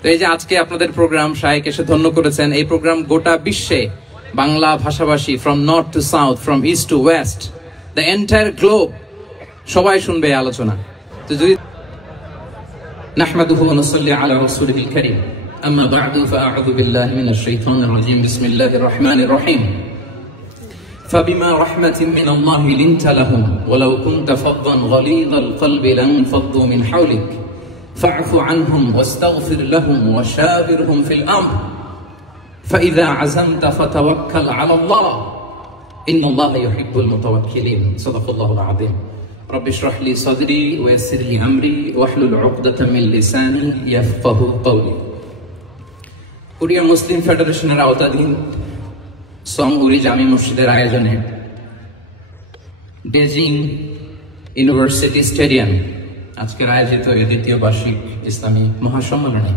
তো এই যে আজকে আপনাদের প্রোগ্রাম শায়েক এসে ধন্য করেছেন, এই প্রোগ্রাম গোটা বিশ্বে বাংলা ভাষাভাষী from north two south, from east two West, the entire globe সবাই শুনবে এই আলোচনা। তো যদি নাহমাদুহু ওয়া নুসাল্লি আলা রাসূলিল কারীম, আম্মা বা'দু ফাআউযু বিল্লাহি মিনাশ শাইতানির রাজীম, বিসমিল্লাহির রহমানির রহিম। فبما رحمة من الله لنت لهم ولو كنت فظا غليظ القلب لانفضوا من حولك فاعف عنهم واستغفر لهم وشاورهم في الأمر فإذا عزمت فتوكل على الله إن الله يحب المتوكلين صدق الله العظيم رب اشرح لي صدري ويسر لي أمري واحلل عقدة من لساني يفقهوا قولي। কোরিয়া মুসলিম ফেডারেশনের আওতাধীন সংগুরি জামি মসজিদের আয়োজনে বেজিং ইউনিভার্সিটি স্টেডিয়াম আজকের আয়োজিত এই দ্বিতীয় বার্ষিক ইসলামী মহাসম্মেলনে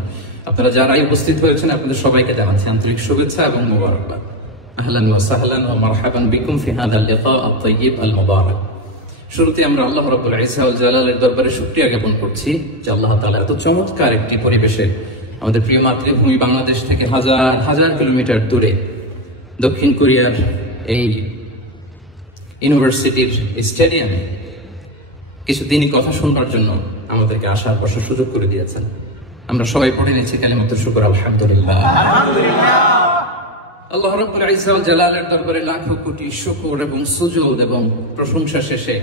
আপনারা যারাই উপস্থিত হয়েছেন আপনাদের সবাইকে জানাচ্ছি আন্তরিক শুভেচ্ছা এবং মোবারকবাদ। আহলান ওয়া সাহলান ওয়া মারহাবান বিকুম ফি হাদাল লিকা আত-তাইয়িব আল মুবারাক। শুরুতে আমরা আল্লাহ রাব্বুল ইজ্জা ওয়াল জালালের দরবারে শুকরিয়া জ্ঞাপন করছি যে আল্লাহ তাআলা এত চমৎকার একটি পরিবেশে আমাদের প্রিয় মাতৃভূমি বাংলাদেশ থেকে হাজার হাজার কিলোমিটার দূরে দক্ষিণ কোরিয়ার এই ইউনিভার্সিটির স্টেডিয়ামে কিছু দিনই কথা শুনবার জন্য আমাদেরকে আসার বসার সুযোগ করে দিয়েছেন। আমরা সবাই পড়ে নিয়েছি কালিমাতুশ শুকর, আলহামদুলিল্লাহ। আল্লাহ রাব্বুল ইজ্জা ওয়াল জালালের দরবারে লাখো কোটি শুকর এবং সুজুদ এবং প্রশংসা শেষে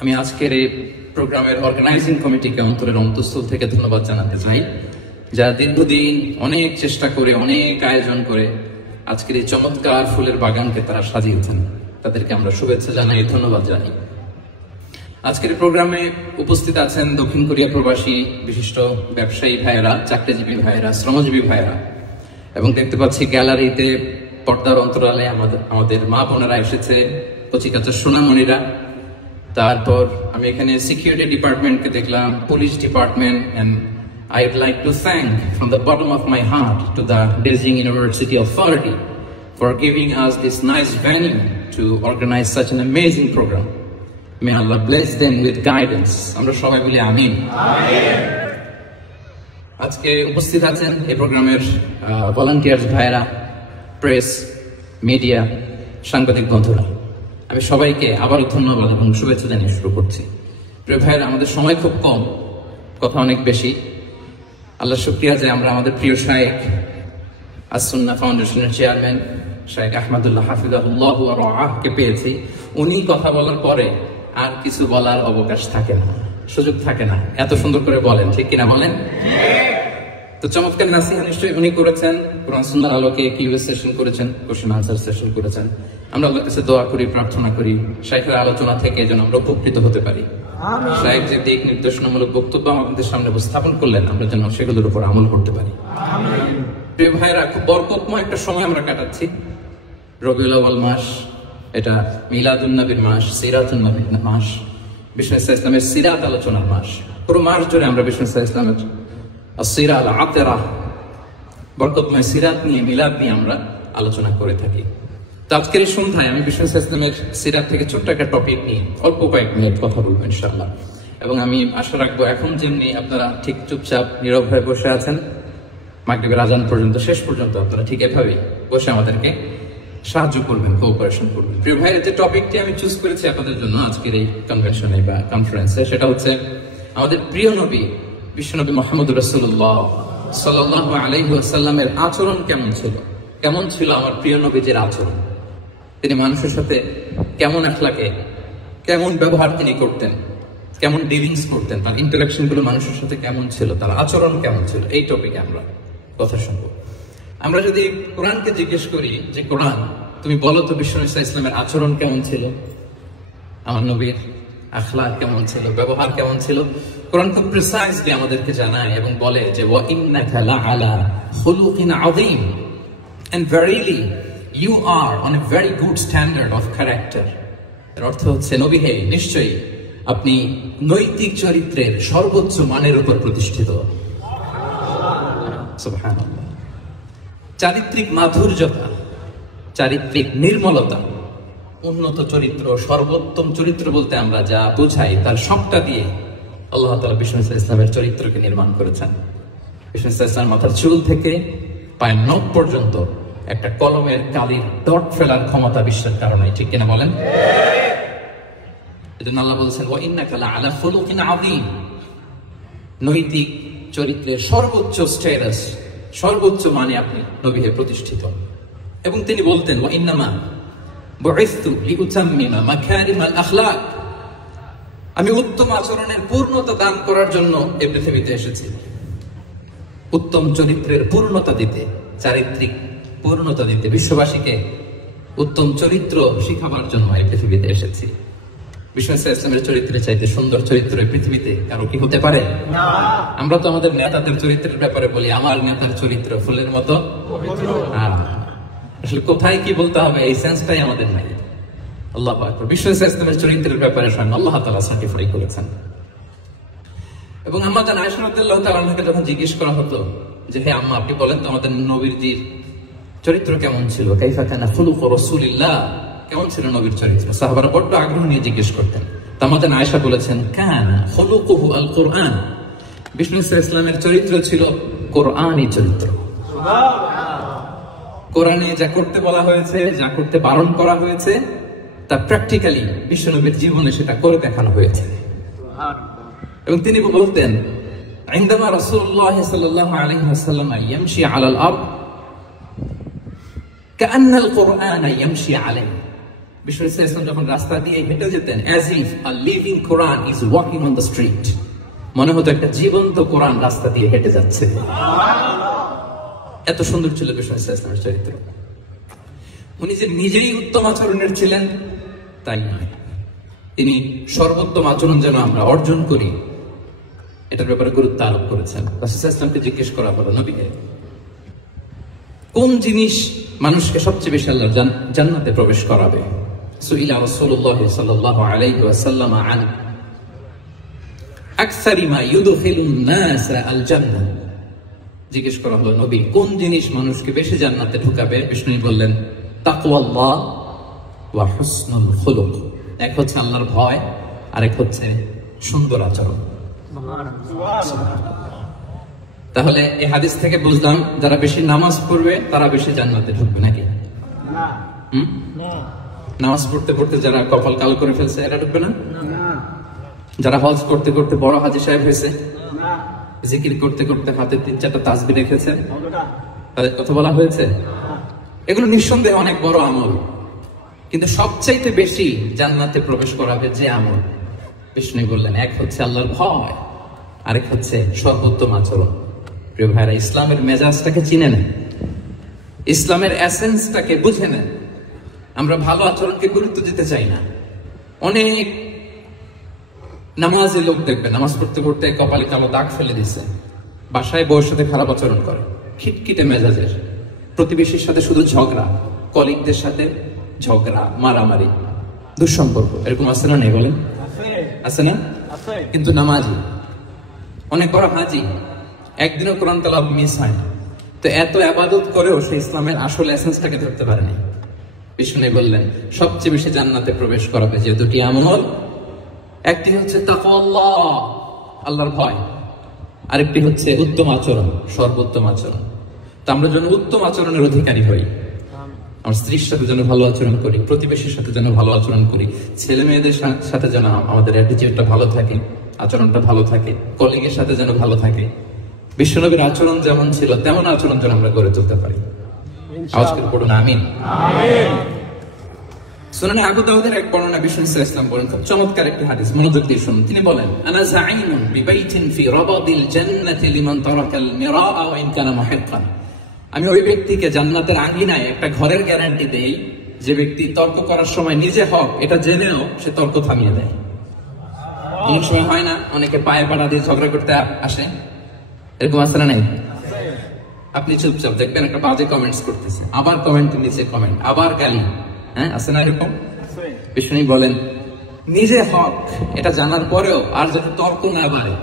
আমি আজকের এই প্রোগ্রামের অর্গানাইজিং কমিটিকে অন্তরের অন্তঃস্থল থেকে ধন্যবাদ জানাতে চাই, যারা দীর্ঘদিন অনেক চেষ্টা করে অনেক আয়োজন করে আজকের এই চমৎকার ফুলের বাগানকে তারা সাজিয়েছেন। তাদেরকে আমরা শুভেচ্ছা জানাই, ধন্যবাদ জানাই। আজকের প্রোগ্রামে উপস্থিত আছেন দক্ষিণ কোরিয়া প্রবাসী বিশিষ্ট ব্যবসায়ী ভাইয়েরা, চাকরিজীবী ভাইয়েরা, শ্রমজীবী ভাইয়েরা, এবং দেখতে পাচ্ছি গ্যালারিতে পর্দার অন্তরালে আমাদের মা বোনেরা এসেছে, কচিকাচার সোনামণিরা। তারপর আমি এখানে সিকিউরিটি ডিপার্টমেন্টকে দেখলাম, police department, and I'd like to thank from the bottom of my heart to the Beijing University Authority for giving us this nice venue to organize such an amazing program. May Allah bless them with guidance. আমরা সবাই বলি আমিন। আজকে উপস্থিত আছেন এই প্রোগ্রামের volunteers ভাইয়েরা, press, media, সাংবাদিক বন্ধুরা, আমি সবাইকে আবারও ধন্যবাদ এবং শুভেচ্ছা জানিয়ে শুরু করছি। প্রিয় ভাইয়েরা, আমাদের সময় খুব কম, কথা অনেক বেশি। আল্লাহ শুকরিয়া যে আমরা আমাদের প্রিয় শায়েখ আস-সুন্নাহ ফাউন্ডেশনের চেয়ারম্যান শায়েখ আহমদুল্লাহ হাফিজাহুল্লাহ ওয়া রাআহকে পেয়েছি। উনি কথা বলার পরে আর কিছু বলার অবকাশ থাকে না, সুযোগ থাকে না, এত সুন্দর করে বলেন, ঠিক কিনা বলেন? তো চমৎকার নাসিহা নিশ্চয়ই উনি করেছেন, কোরআন সুন্নাহর আলোকে কিউএস সেশন করেছেন, কোশ্চেন আনসার সেশন করেছেন। আমরা আল্লাহর কাছে দোয়া করি, প্রার্থনা করি শায়েখের আলোচনা থেকে যেন আমরা উপকৃত হতে পারি। শায়েখ যে দিক নির্দেশনামূলক বক্তব্য আমাদের সামনে উপস্থাপন করলেন, আমরা যেন সেগুলোর উপর আমল করতে পারি। প্রিয় ভাইয়েরা, খুব বরকতময় একটা সময় আমরা কাটাচ্ছি। রবিউল আউয়াল মাস, এটা মিলাদুন নবীর মাস, সিরাতুন নবীর মাস, বিষ্ণু ইসলামের সিরাত আলোচনার মাস। পুরো মাস জুড়ে আমরা বিষ্ণু ইসলামের আসিরা আল আতেরা, বরকতময় সিরাত নিয়ে, মিলাদ নিয়ে আমরা আলোচনা করে থাকি। তো আজকের এই সন্ধ্যায় আমি বিষ্ণু ইসলামের সিরাত থেকে ছোট্ট একটা টপিক নিয়ে অল্প কয়েক মিনিট কথা বলবো ইনশাআল্লাহ। এবং আমি আশা রাখবো এখন যেমনি আপনারা ঠিক চুপচাপ নীরব হয়ে বসে আছেন মাগরিবের আজান পর্যন্ত, শেষ পর্যন্ত আপনারা ঠিক এভাবেই বসে আমাদেরকে সাহায্য করবেন, কোঅপারেশন করবেন। প্রিয় ভাইয়ের, যে টপিকটি আমি চুজ করেছি আপনাদের জন্য আজকের এই কনভেনশনে বা কনফারেন্সে, সেটা হচ্ছে আমাদের প্রিয় নবী বিশ্বনবী মুহাম্মদুর রাসূলুল্লাহ সাল্লাল্লাহু আলাইহি ওয়াসাল্লামের আচরণ কেমন ছিল। কেমন ছিল আমার প্রিয় নবীজির আচরণ? তিনি মানুষের সাথে কেমন আখলাকে, কেমন ব্যবহার তিনি করতেন, কেমন ডিলিংস করতেন, তার ইন্টারাকশন গুলো মানুষের সাথে কেমন ছিল, তার আচরণ কেমন ছিল, এই টপিকে আমরা কথা শুনবো। আমরা যদি কোরআনকে জিজ্ঞেস করি যে কোরআন তুমি বলো তো বিষ্ণু ইসলামের আচরণ কেমন ছিল, আমার নবীর আখলাক কেমন ছিল, ব্যবহার কেমন ছিল, কোরআন খুব প্রিসাইজলি আমাদেরকে জানায় এবং বলে যে ওয়া ইন্নাকা লাআলা খুলুকিন আযীম, and verily you are on a very good standard of character। এর অর্থ হচ্ছে নবী হে, নিশ্চয়ই আপনি নৈতিক চরিত্রের সর্বোচ্চ মানের উপর প্রতিষ্ঠিত। সুবহানাল্লাহ। চারিত্রিক মাধুর্যতা, চারিত্রিক নির্মলতা, উন্নত চরিত্র, সর্বোত্তম চরিত্র বলতে আমরা যা বুঝাই তার সবটা দিয়ে আল্লাহ তাআলা বিষ্ণু ইসলামের চরিত্রকে নির্মাণ করেছেন। বিষ্ণু মাথার চুল থেকে পায়ের নখ পর্যন্ত একটা কলমের কালির ডট ফেলার ক্ষমতা বিশ্বের কারণে, ঠিক কিনা বলেন? এজন্য আল্লাহ বলেছেন ওয়া ইন্নাকা লাআলা খুলুকিন আযীম। নৈতিক চরিত্রের সর্বোচ্চ স্ট্যাটাস, সর্বোচ্চ মানে আপনি নবী হয়ে প্রতিষ্ঠিত। এবং তিনি বলতেন ওয়া ইন্নামা বুইসতু লিউতাম্মিমা মাকারিমাল আখলাক, আমি উত্তম আচরণের পূর্ণতা দান করার জন্য এই পৃথিবীতে এসেছি, উত্তম চরিত্রের পূর্ণতা দিতে, চারিত্রিক পূর্ণতা দিতে, বিশ্ববাসীকে উত্তম চরিত্র শিখাবার জন্য এই পৃথিবীতে এসেছি। বিষ্ণু ইসলামের চরিত্রের চাইতে সুন্দর চরিত্র এই পৃথিবীতে কারো কি হতে পারে? আমরা তো আমাদের নেতাদের চরিত্রের ব্যাপারে বলি আমার নেতার চরিত্র ফুলের মতো, আসলে কোথায় কি বলতে হবে এই সেন্সটাই আমাদের নাই। আল্লাহু আকবার। বিষ্ণু ইসলামের চরিত্রের ব্যাপারে স্বয়ং আল্লাহ তাআলা সার্টিফাই করেছেন। এবং আম্মা জান আয়েশা রাদিয়াল্লাহু তাআলা আনহাকে যখন জিজ্ঞেস করা হতো যে হে আম্মা আপনি বলেন তো আমাদের নবীজির চরিত্র কেমন ছিল, কাইফা কানা খুলুকু রাসূলিল্লাহ, কেমন ছিল নবীর চরিত্র, সাহাবারা বড্ড আগ্রহ নিয়ে জিজ্ঞেস করতেন। আমাদের আয়েশা বলেছেন কানা খুলুকুহু আল কুরআন, বিষ্ণু ইসলামের চরিত্র ছিল কোরআনী চরিত্র। কোরআনে যা করতে বলা হয়েছে, যা করতে বারণ করা হয়েছে, তা প্র্যাকটিক্যালি বিশ্বনবীর জীবনে সেটা করে দেখানো হয়েছে। এবং তিনি বলতেন عندما رسول الله صلى الله عليه وسلم يمشي على الأرض كأن القرآن يمشي عليه, বিষ্ণু ইসলাম যখন রাস্তা দিয়ে হেঁটে যেতেন as if a living Quran is walking on the street, মনে হতো একটা জীবন্ত কোরআন রাস্তা দিয়ে হেঁটে যাচ্ছে। এত সুন্দর ছিল বিষ্ণু ইসলামের চরিত্র। উনি যে নিজেই উত্তম আচরণের ছিলেন তাই নয়, তিনি সর্বোত্তম আচরণ যেন আমরা অর্জন করি এটার ব্যাপারে গুরুত্ব আরোপ করেছেন। রাসূলুল্লাহ ইসলামকে জিজ্ঞেস করা হলো নবীকে কোন জিনিস মানুষকে সবচেয়ে বেশি আল্লাহর জান্নাতে প্রবেশ করাবে? সুইলা রাসূলুল্লাহ সাল্লাল্লাহু আলাইহি ওয়াসাল্লাম আন আকসারি মা ইউদখিলুন নাস আল জান্নাহ, জিজ্ঞেস করা হলো নবী কোন জিনিস মানুষকে বেশি জান্নাতে ঢুকাবে? বিষ্ণু বললেন তাকওয়াল্লাহ ওয়া হুসনুল খুলুক, এক হচ্ছে আল্লাহর ভয়, আরেক হচ্ছে সুন্দর আচরণ। তাহলে এই হাদিস থেকে বুঝলাম যারা বেশি নামাজ পড়বে তারা বেশি জান্নাতে ঢুকবে নাকি? নামাজ পড়তে পড়তে যারা কপাল কালো করে ফেলছে এরা ঢুকবে না? যারা হজ করতে করতে বড় হাজী সাহেব হয়েছে, জিকির করতে করতে হাতে 3-4টা তাসবিহ রেখেছে, তাদের কথা বলা হয়েছে? এগুলো নিঃসন্দেহে অনেক বড় আমল, কিন্তু সবচাইতে বেশি জান্নাতে প্রবেশ করাবে যে আমল, বিষ্ণু বললেন এক হচ্ছে আল্লাহর ভয়, আরেক হচ্ছে সর্বোত্তম আচরণ। প্রিয় ভাইরা, ইসলামের মেজাজটাকে চিনে নেন, ইসলামের এসেন্সটাকে বুঝে নেন। আমরা ভালো আচরণকে গুরুত্ব দিতে চাই না। অনেক নামাজি লোক দেখবে নামাজ পড়তে পড়তে কপালে কালো দাগ ফেলে দিছে, বাসায় বউয়ের সাথে খারাপ আচরণ করে, খিটখিটে মেজাজের, প্রতিবেশীর সাথে শুধু ঝগড়া, কলিগদের সাথে ঝগড়া, মারামারি, দুঃসম্পর্ক, এরকম আছে না? নেই বলেন? আছে না? কিন্তু নামাজি, অনেক বড় হাজি, একদিনও কোরআন তেলাওয়াত মিস হয় না, তো এত ইবাদত করেও সে ইসলামের আসল এসেন্সটাকে ধরতে পারেনি। বিষ্ণু বললেন সবচেয়ে বেশি জান্নাতে প্রবেশ করাবে যে দুটি আমল, একটি হচ্ছে তাকওয়াল্লাহ, আল্লাহর ভয়, আরেকটি হচ্ছে উত্তম আচরণ, সর্বোত্তম আচরণ। তো আমরা যেন উত্তম আচরণের অধিকারী হই, আমার স্ত্রীর সাথে যেন ভালো আচরণ করি, প্রতিবেশীর সাথে যেন ভালো আচরণ করি, ছেলে মেয়েদের সাথে যেন আমাদের অ্যাটিটিউডটা ভালো থাকে, আচরণটা ভালো থাকে, কলিগের সাথে যেন ভালো থাকে। বিশ্বনবীর আচরণ যেমন ছিল তেমন আচরণ যেন আমরা গড়ে তুলতে পারি। আওয়াজ করে পড়ুন আমিন। সুনানে আবু দাউদের এক বর্ণনা বিষ্ণু ইসলাম বলেন, খুব চমৎকার একটি হাদিস, মনোযোগ দিয়ে শুনুন। তিনি বলেন আনা যাঈমুন বিবাইতিন ফি রাবাদিল জান্নাতি লিমান তারাকাল মিরাআ ওয়া ইন কানা মুহিক্কান, আমি ওই ব্যক্তিকে জান্নাতের আঙ্গিনায় একটা ঘরের গ্যারান্টি দেই যে ব্যক্তি তর্ক করার সময় নিজে হক এটা জেনেও সে তর্ক থামিয়ে দেয়। অনেক সময় হয় না, অনেকে পায়ে পাড়া দিয়ে ঝগড়া করতে আসে, এরকম আছে না? নাই? আপনি চুপচাপ দেখবেন একটা বাজে কমেন্টস করতেছে, আবার কমেন্টের নিচে কমেন্ট, আবার গালি, হ্যাঁ আছে না এরকম? বিষ্ণু বলেন নিজে হক এটা জানার পরেও আর যদি তর্ক না বাড়ে,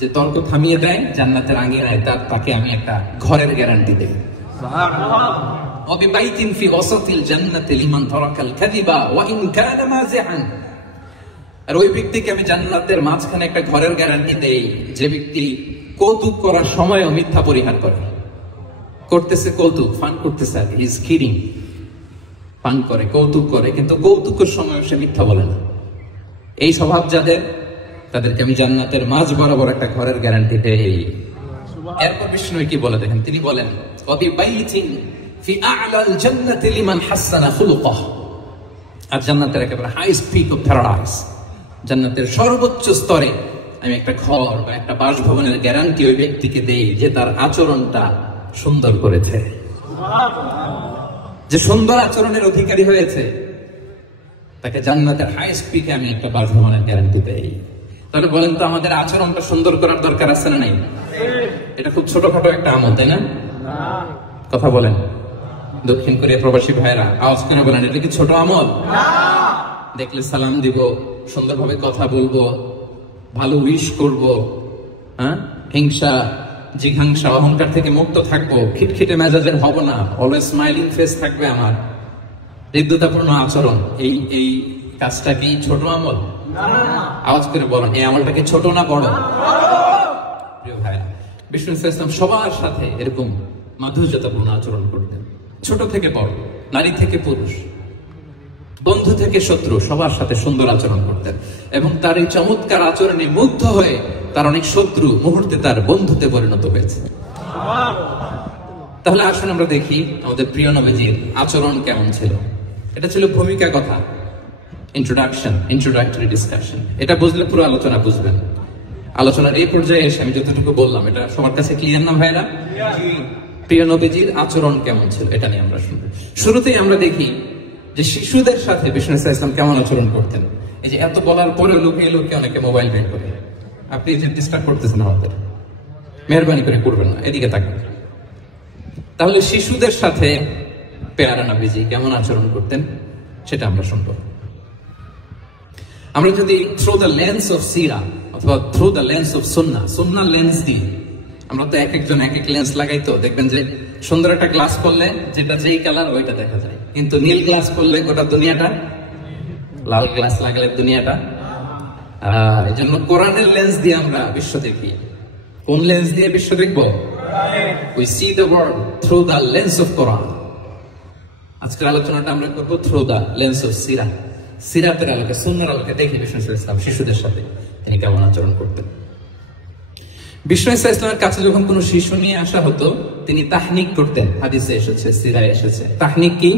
যে তর্ক থামিয়ে দেয়, জান্নাতের আঙ্গিনায় তাকে আমি একটা ঘরের গ্যারান্টি দেই। وببيت في وسط الجنة لمن ترك الكذب وإن كان مازحا, আর ওই ব্যক্তিকে আমি জান্নাতের মাঝখানে একটা ঘরের গ্যারান্টি দেই যে ব্যক্তি কৌতুক করার সময়ও মিথ্যা পরিহার করে, করতেছে কৌতুক, ফান করতেছে আর ইজ কিডিং, ফান করে, কৌতুক করে, কিন্তু কৌতুকের সময় সে মিথ্যা বলে না। এই স্বভাব যাদের, তাদেরকে আমি জান্নাতের মাঝ বরাবর একটা ঘরের গ্যারান্টি দেই। এরপর বিষ্ণু কি বলে দেখেন, তিনি বলেন আর জান্নাতের একেবারে হাইস্ট পিক অফ প্যারাডাইস, জান্নাতের সর্বোচ্চ স্তরে আমি একটা ঘর বা একটা বাসভবনের গ্যারান্টি ওই ব্যক্তিকে দেই যে তার আচরণটা সুন্দর করেছে, যে সুন্দর আচরণের অধিকারী হয়েছে, তাকে জান্নাতের হাইস্ট পিকে আমি একটা বাসভবনের গ্যারান্টি দেই। তাহলে বলেন তো আমাদের আচরণটা সুন্দর করার দরকার আছে না নাই? এটা খুব ছোটখাটো একটা আমল, তাই না? কথা বলেন দক্ষিণ কোরিয়া প্রবাসী ভাইরা, আওয়াজ করে বলেন এটা কি ছোট আমল? দেখলে সালাম দিব, সুন্দরভাবে কথা বলবো, ভালো উইশ করবো, হ্যাঁ, হিংসা জিঘাংসা অহংকার থেকে মুক্ত থাকবো, খিটখিটে মেজাজের হব না, অলওয়েজ স্মাইলিং ফেস থাকবে আমার, হৃদ্যতাপূর্ণ আচরণ। এই কাজটা কি ছোট আমল? আওয়াজ করে বলেন এই আমলটা কি ছোট না বড়? প্রিয় ভাইরা, বিষ্ণু ইসলাম সবার সাথে এরকম মাধুর্যতাপূর্ণ আচরণ করতেন, ছোট থেকে বড়, নারী থেকে পুরুষ, বন্ধু থেকে শত্রু, সবার সাথে সুন্দর আচরণ করতেন। এবং তার এই চমৎকার আচরণে মুগ্ধ হয়ে তার অনেক শত্রু মুহূর্তে তার বন্ধুতে পরিণত হয়েছে। তাহলে আসুন আমরা দেখি আমাদের প্রিয় নবীজির আচরণ কেমন ছিল। এটা ছিল ভূমিকা কথা, ইন্ট্রোডাকশন, ইন্ট্রোডাক্টরি ডিসকাশন। এটা বুঝলে পুরো আলোচনা বুঝবেন। আলোচনার এই পর্যায়ে এসে আমি যতটুকু বললাম এটা সবার কাছে ক্লিয়ার না ভাইরা? প্রিয় নবীজির আচরণ কেমন ছিল এটা নিয়ে আমরা শুনবো। শুরুতেই আমরা দেখি যে শিশুদের সাথে বিষ্ণু ইসলাম কেমন আচরণ করতেন। এই যে এত বলার পরে লুকিয়ে লুকিয়ে অনেকে মোবাইল বের করে, আপনি যে ডিস্টার্ব করতেছেন আমাদের, মেহরবানি করে করবেন না, এদিকে তাকান। তাহলে শিশুদের সাথে পেয়ারা নবীজি কেমন আচরণ করতেন সেটা আমরা শুনবো। আমরা যদি থ্রু দ্য লেন্স অফ সিরা অথবা through the lens of Sunnah lens দিই, আমরা তো এক একজন এক এক লেন্স লাগাই, তো দেখবেন যে সুন্দর একটা গ্লাস পড়লে যেটা যেই কালার ওইটা দেখা যায়, কিন্তু নীল গ্লাস পড়লে গোটা দুনিয়াটা, লাল গ্লাস লাগালে দুনিয়াটা। এই জন্য কোরআনের লেন্স দিয়ে আমরা বিশ্ব দেখি। কোন লেন্স দিয়ে বিশ্ব দেখবো? We see the world through the lens of Quran. আজকের আলোচনাটা আমরা করবো থ্রু দ্য লেন্স অফ সিরা, সিরাতের আলোকে, সুন্নাহর আলোকে দেখি বিষ্ণু ইসলাম শিশুদের সাথে তিনি কেমন আচরণ করতেন। বিষ্ণু ইসলামের কাছে যখন কোনো শিশু নিয়ে আসা হতো তিনি তাহনিক করতেন। হাদিসে এসেছে, সিরায় এসেছে। তাহনিক কি?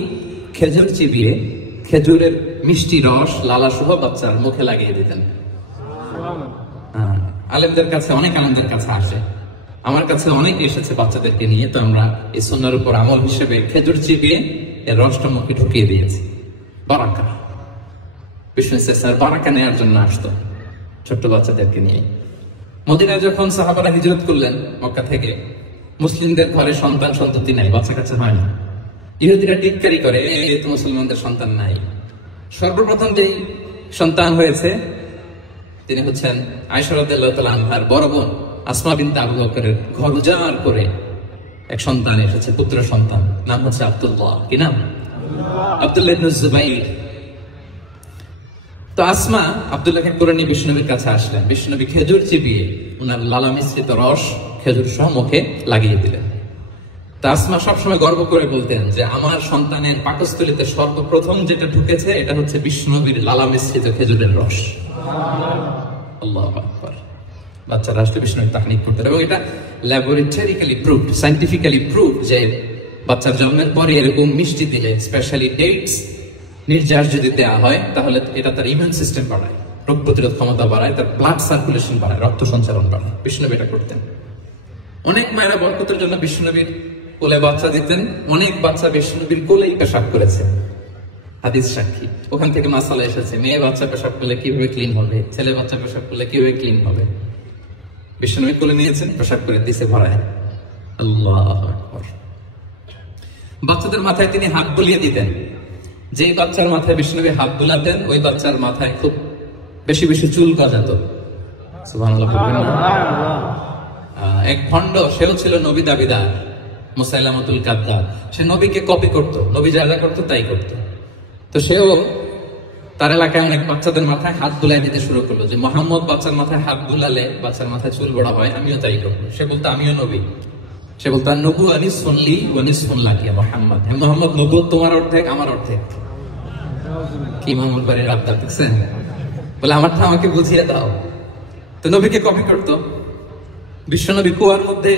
খেজুর চিবিয়ে খেজুরের মিষ্টি রস লালা সহ বাচ্চার মুখে লাগিয়ে দিতেন। আলেমদের কাছে, অনেক আলেমদের কাছে আসে, আমার কাছে অনেকে এসেছে বাচ্চাদেরকে নিয়ে, তো আমরা এই সুন্নাহর উপর আমল হিসেবে খেজুর চিবিয়ে এর রসটা মুখে ঢুকিয়ে দিয়েছি। বারাকা, বিষ্ণু ইসলাম বারাকা নেওয়ার জন্য আসতো ছোট্ট বাচ্চাদেরকে নিয়ে। মদিনায় যখন সাহাবারা হিজরত করলেন মক্কা থেকে, মুসলিমদের ঘরে সন্তান সন্ততি নাই, বাচ্চা কাচ্চা হয় না। ইহুদিরা টিটকারি করে এই তো মুসলমানদের সন্তান নাই। সর্বপ্রথম যেই সন্তান হয়েছে তিনি হচ্ছেন আয়েশা রাদিয়াল্লাহু তাআলা আনহার বড় বোন আসমা বিনতে আবু বকরের ঘর উজাড় করে এক সন্তান এসেছে, পুত্র সন্তান, নাম হচ্ছে আব্দুল্লাহ। কি নাম? আব্দুল্লাহ ইবনে জুবাইর। তো আসমা আব্দুল্লাহকে করে নিয়ে বিষ্ণুনবীর কাছে আসলেন। বিষ্ণুনবী খেজুর চিবিয়ে ওনার লালা মিশ্রিত রস খেজুর সহ মুখে লাগিয়ে দিলেন। তা আসমা সবসময় গর্ব করে বলতেন যে আমার সন্তানের পাকস্থলীতে সর্বপ্রথম যেটা ঢুকেছে এটা হচ্ছে বিষ্ণুনবীর লালা মিশ্রিত খেজুরের রস। আল্লাহু আকবার। বাচ্চারা আসলে বিষ্ণুনবী তাহনিক করতেন এবং এটা ল্যাবরেটরিক্যালি প্রুভড, সায়েন্টিফিক্যালি প্রুভড যে বাচ্চার জন্মের পরে এরকম মিষ্টি দিলে, স্পেশালি ডেটস, নির্যাস যদি দেওয়া হয় তাহলে এটা তার ইমিউন সিস্টেম বাড়ায়, রোগ প্রতিরোধ ক্ষমতা বাড়ায়, তার ব্লাড সার্কুলেশন বাড়ায়, রক্ত সঞ্চালন বাড়ায়। বিষ্ণুনবী এটা করতেন। অনেক মায়েরা বরকতের জন্য বিষ্ণুনবীর কোলে বাচ্চা দিতেন। অনেক বাচ্চা বিষ্ণুনবীর কোলেই পেশাব করেছে, হাদিস সাক্ষী। ওখান থেকে মাসালা এসেছে, মেয়ে বাচ্চা পেশাব করলে কিভাবে ক্লিন হবে, ছেলে বাচ্চা পেশাব করলে কিভাবে ক্লিন হবে। বিষ্ণুনবী কোলে নিয়েছেন, পেশাব করে দিছে ভরায়। আল্লাহু আকবার। বাচ্চাদের মাথায় তিনি হাত বুলিয়ে দিতেন। যেই বাচ্চার মাথায় বিষ্ণুনবী হাত বুলাতেন ওই বাচ্চার মাথায় খুব বেশি বেশি চুল গজাতো। সুবহানাল্লাহ। এক ভণ্ড, সেও ছিল নবী দাবিদার, মুসাইলামাতুল কাযযাব। সে নবীকে কপি করত, নবী যা যা করতো তাই করত। তো সেও তার এলাকায় অনেক বাচ্চাদের মাথায় হাত বুলাই দিতে শুরু করলো যে মোহাম্মদ বাচ্চার মাথায় হাত বুলালে বাচ্চার মাথায় চুল বড় হয়, আমিও তাই করবো। সে বলতো আমিও নবী। সে বলতো নবু আনিস শুনলি ওয়ানিস শুনলা কি মোহাম্মদ, মোহাম্মদ নবুয়ত তোমার অর্ধেক আমার অর্ধেক। কি মামুল বাড়ির আবদার দেখছেন? বলে আমারটা আমাকে বুঝিয়ে দাও। তো নবীকে কপি করতো। বিশ্বনবী কুয়ার মধ্যে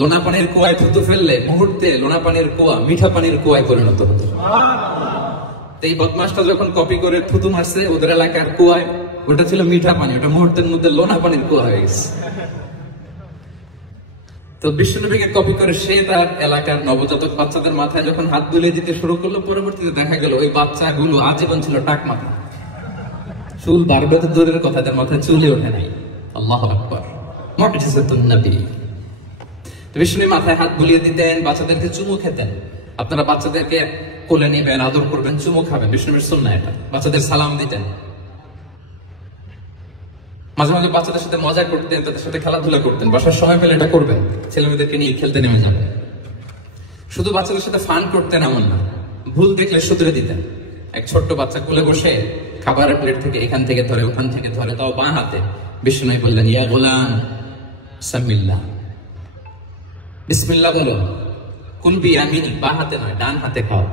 লোনা পানির কুয়ায় থুতু ফেললে মুহূর্তে লোনা পানির কুয়া মিঠা পানির কুয়ায় পরিণত হতো। এই বদমাসটা যখন কপি করে থুতু মারছে ওদের এলাকার কুয়ায়, ওটা ছিল মিঠা পানি, ওটা মুহূর্তের মধ্যে লোনা পানির কুয়া হয়ে গেছে। তো বিশ্বনবীকে কপি করে সে তার এলাকার নবজাতক বাচ্চাদের মাথায় যখন হাত বুলিয়ে দিতে শুরু করলো, পরবর্তীতে দেখা গেল ওই বাচ্চাগুলো আজীবন ছিল টাক মাথা। চুল বাড়বে তো দূরের কথা, তার মাথায় চুলে ওঠে নাই। আল্লাহু আকবার, মুজিজাতুন নবী। বিষ্ণু মাথায় হাত বুলিয়ে দিতেন, বাচ্চাদেরকে চুমু খেতেন। আপনারা বাচ্চাদেরকে কোলে নিবেন, আদর করবেন, চুমু খাবেন, বিষ্ণুর সুন্নাহ এটা। বাচ্চাদের সালাম দিতেন, মাঝে মাঝে বাচ্চাদের সাথে মজা করতেন, তাদের সাথে খেলাধুলা করতেন। বাসার সময় পেলে এটা করবেন, ছেলে মেয়েদেরকে নিয়ে খেলতে নেমে যাবেন। শুধু বাচ্চাদের সাথে ফান করতেন এমন না, ভুল দেখলে শুধরে দিতেন। এক ছোট্ট বাচ্চা কোলে বসে খাবারের প্লেট থেকে এখান থেকে ধরে ওখান থেকে ধরে, তাও বাঁ হাতে। বিষ্ণু বললেন ইয়া গোলাম সামিল্লাহ, বিসমিল্লাহ বলো। কুল বিয়ামিনি, বাঁ হাতে নয় ডান হাতে খাও।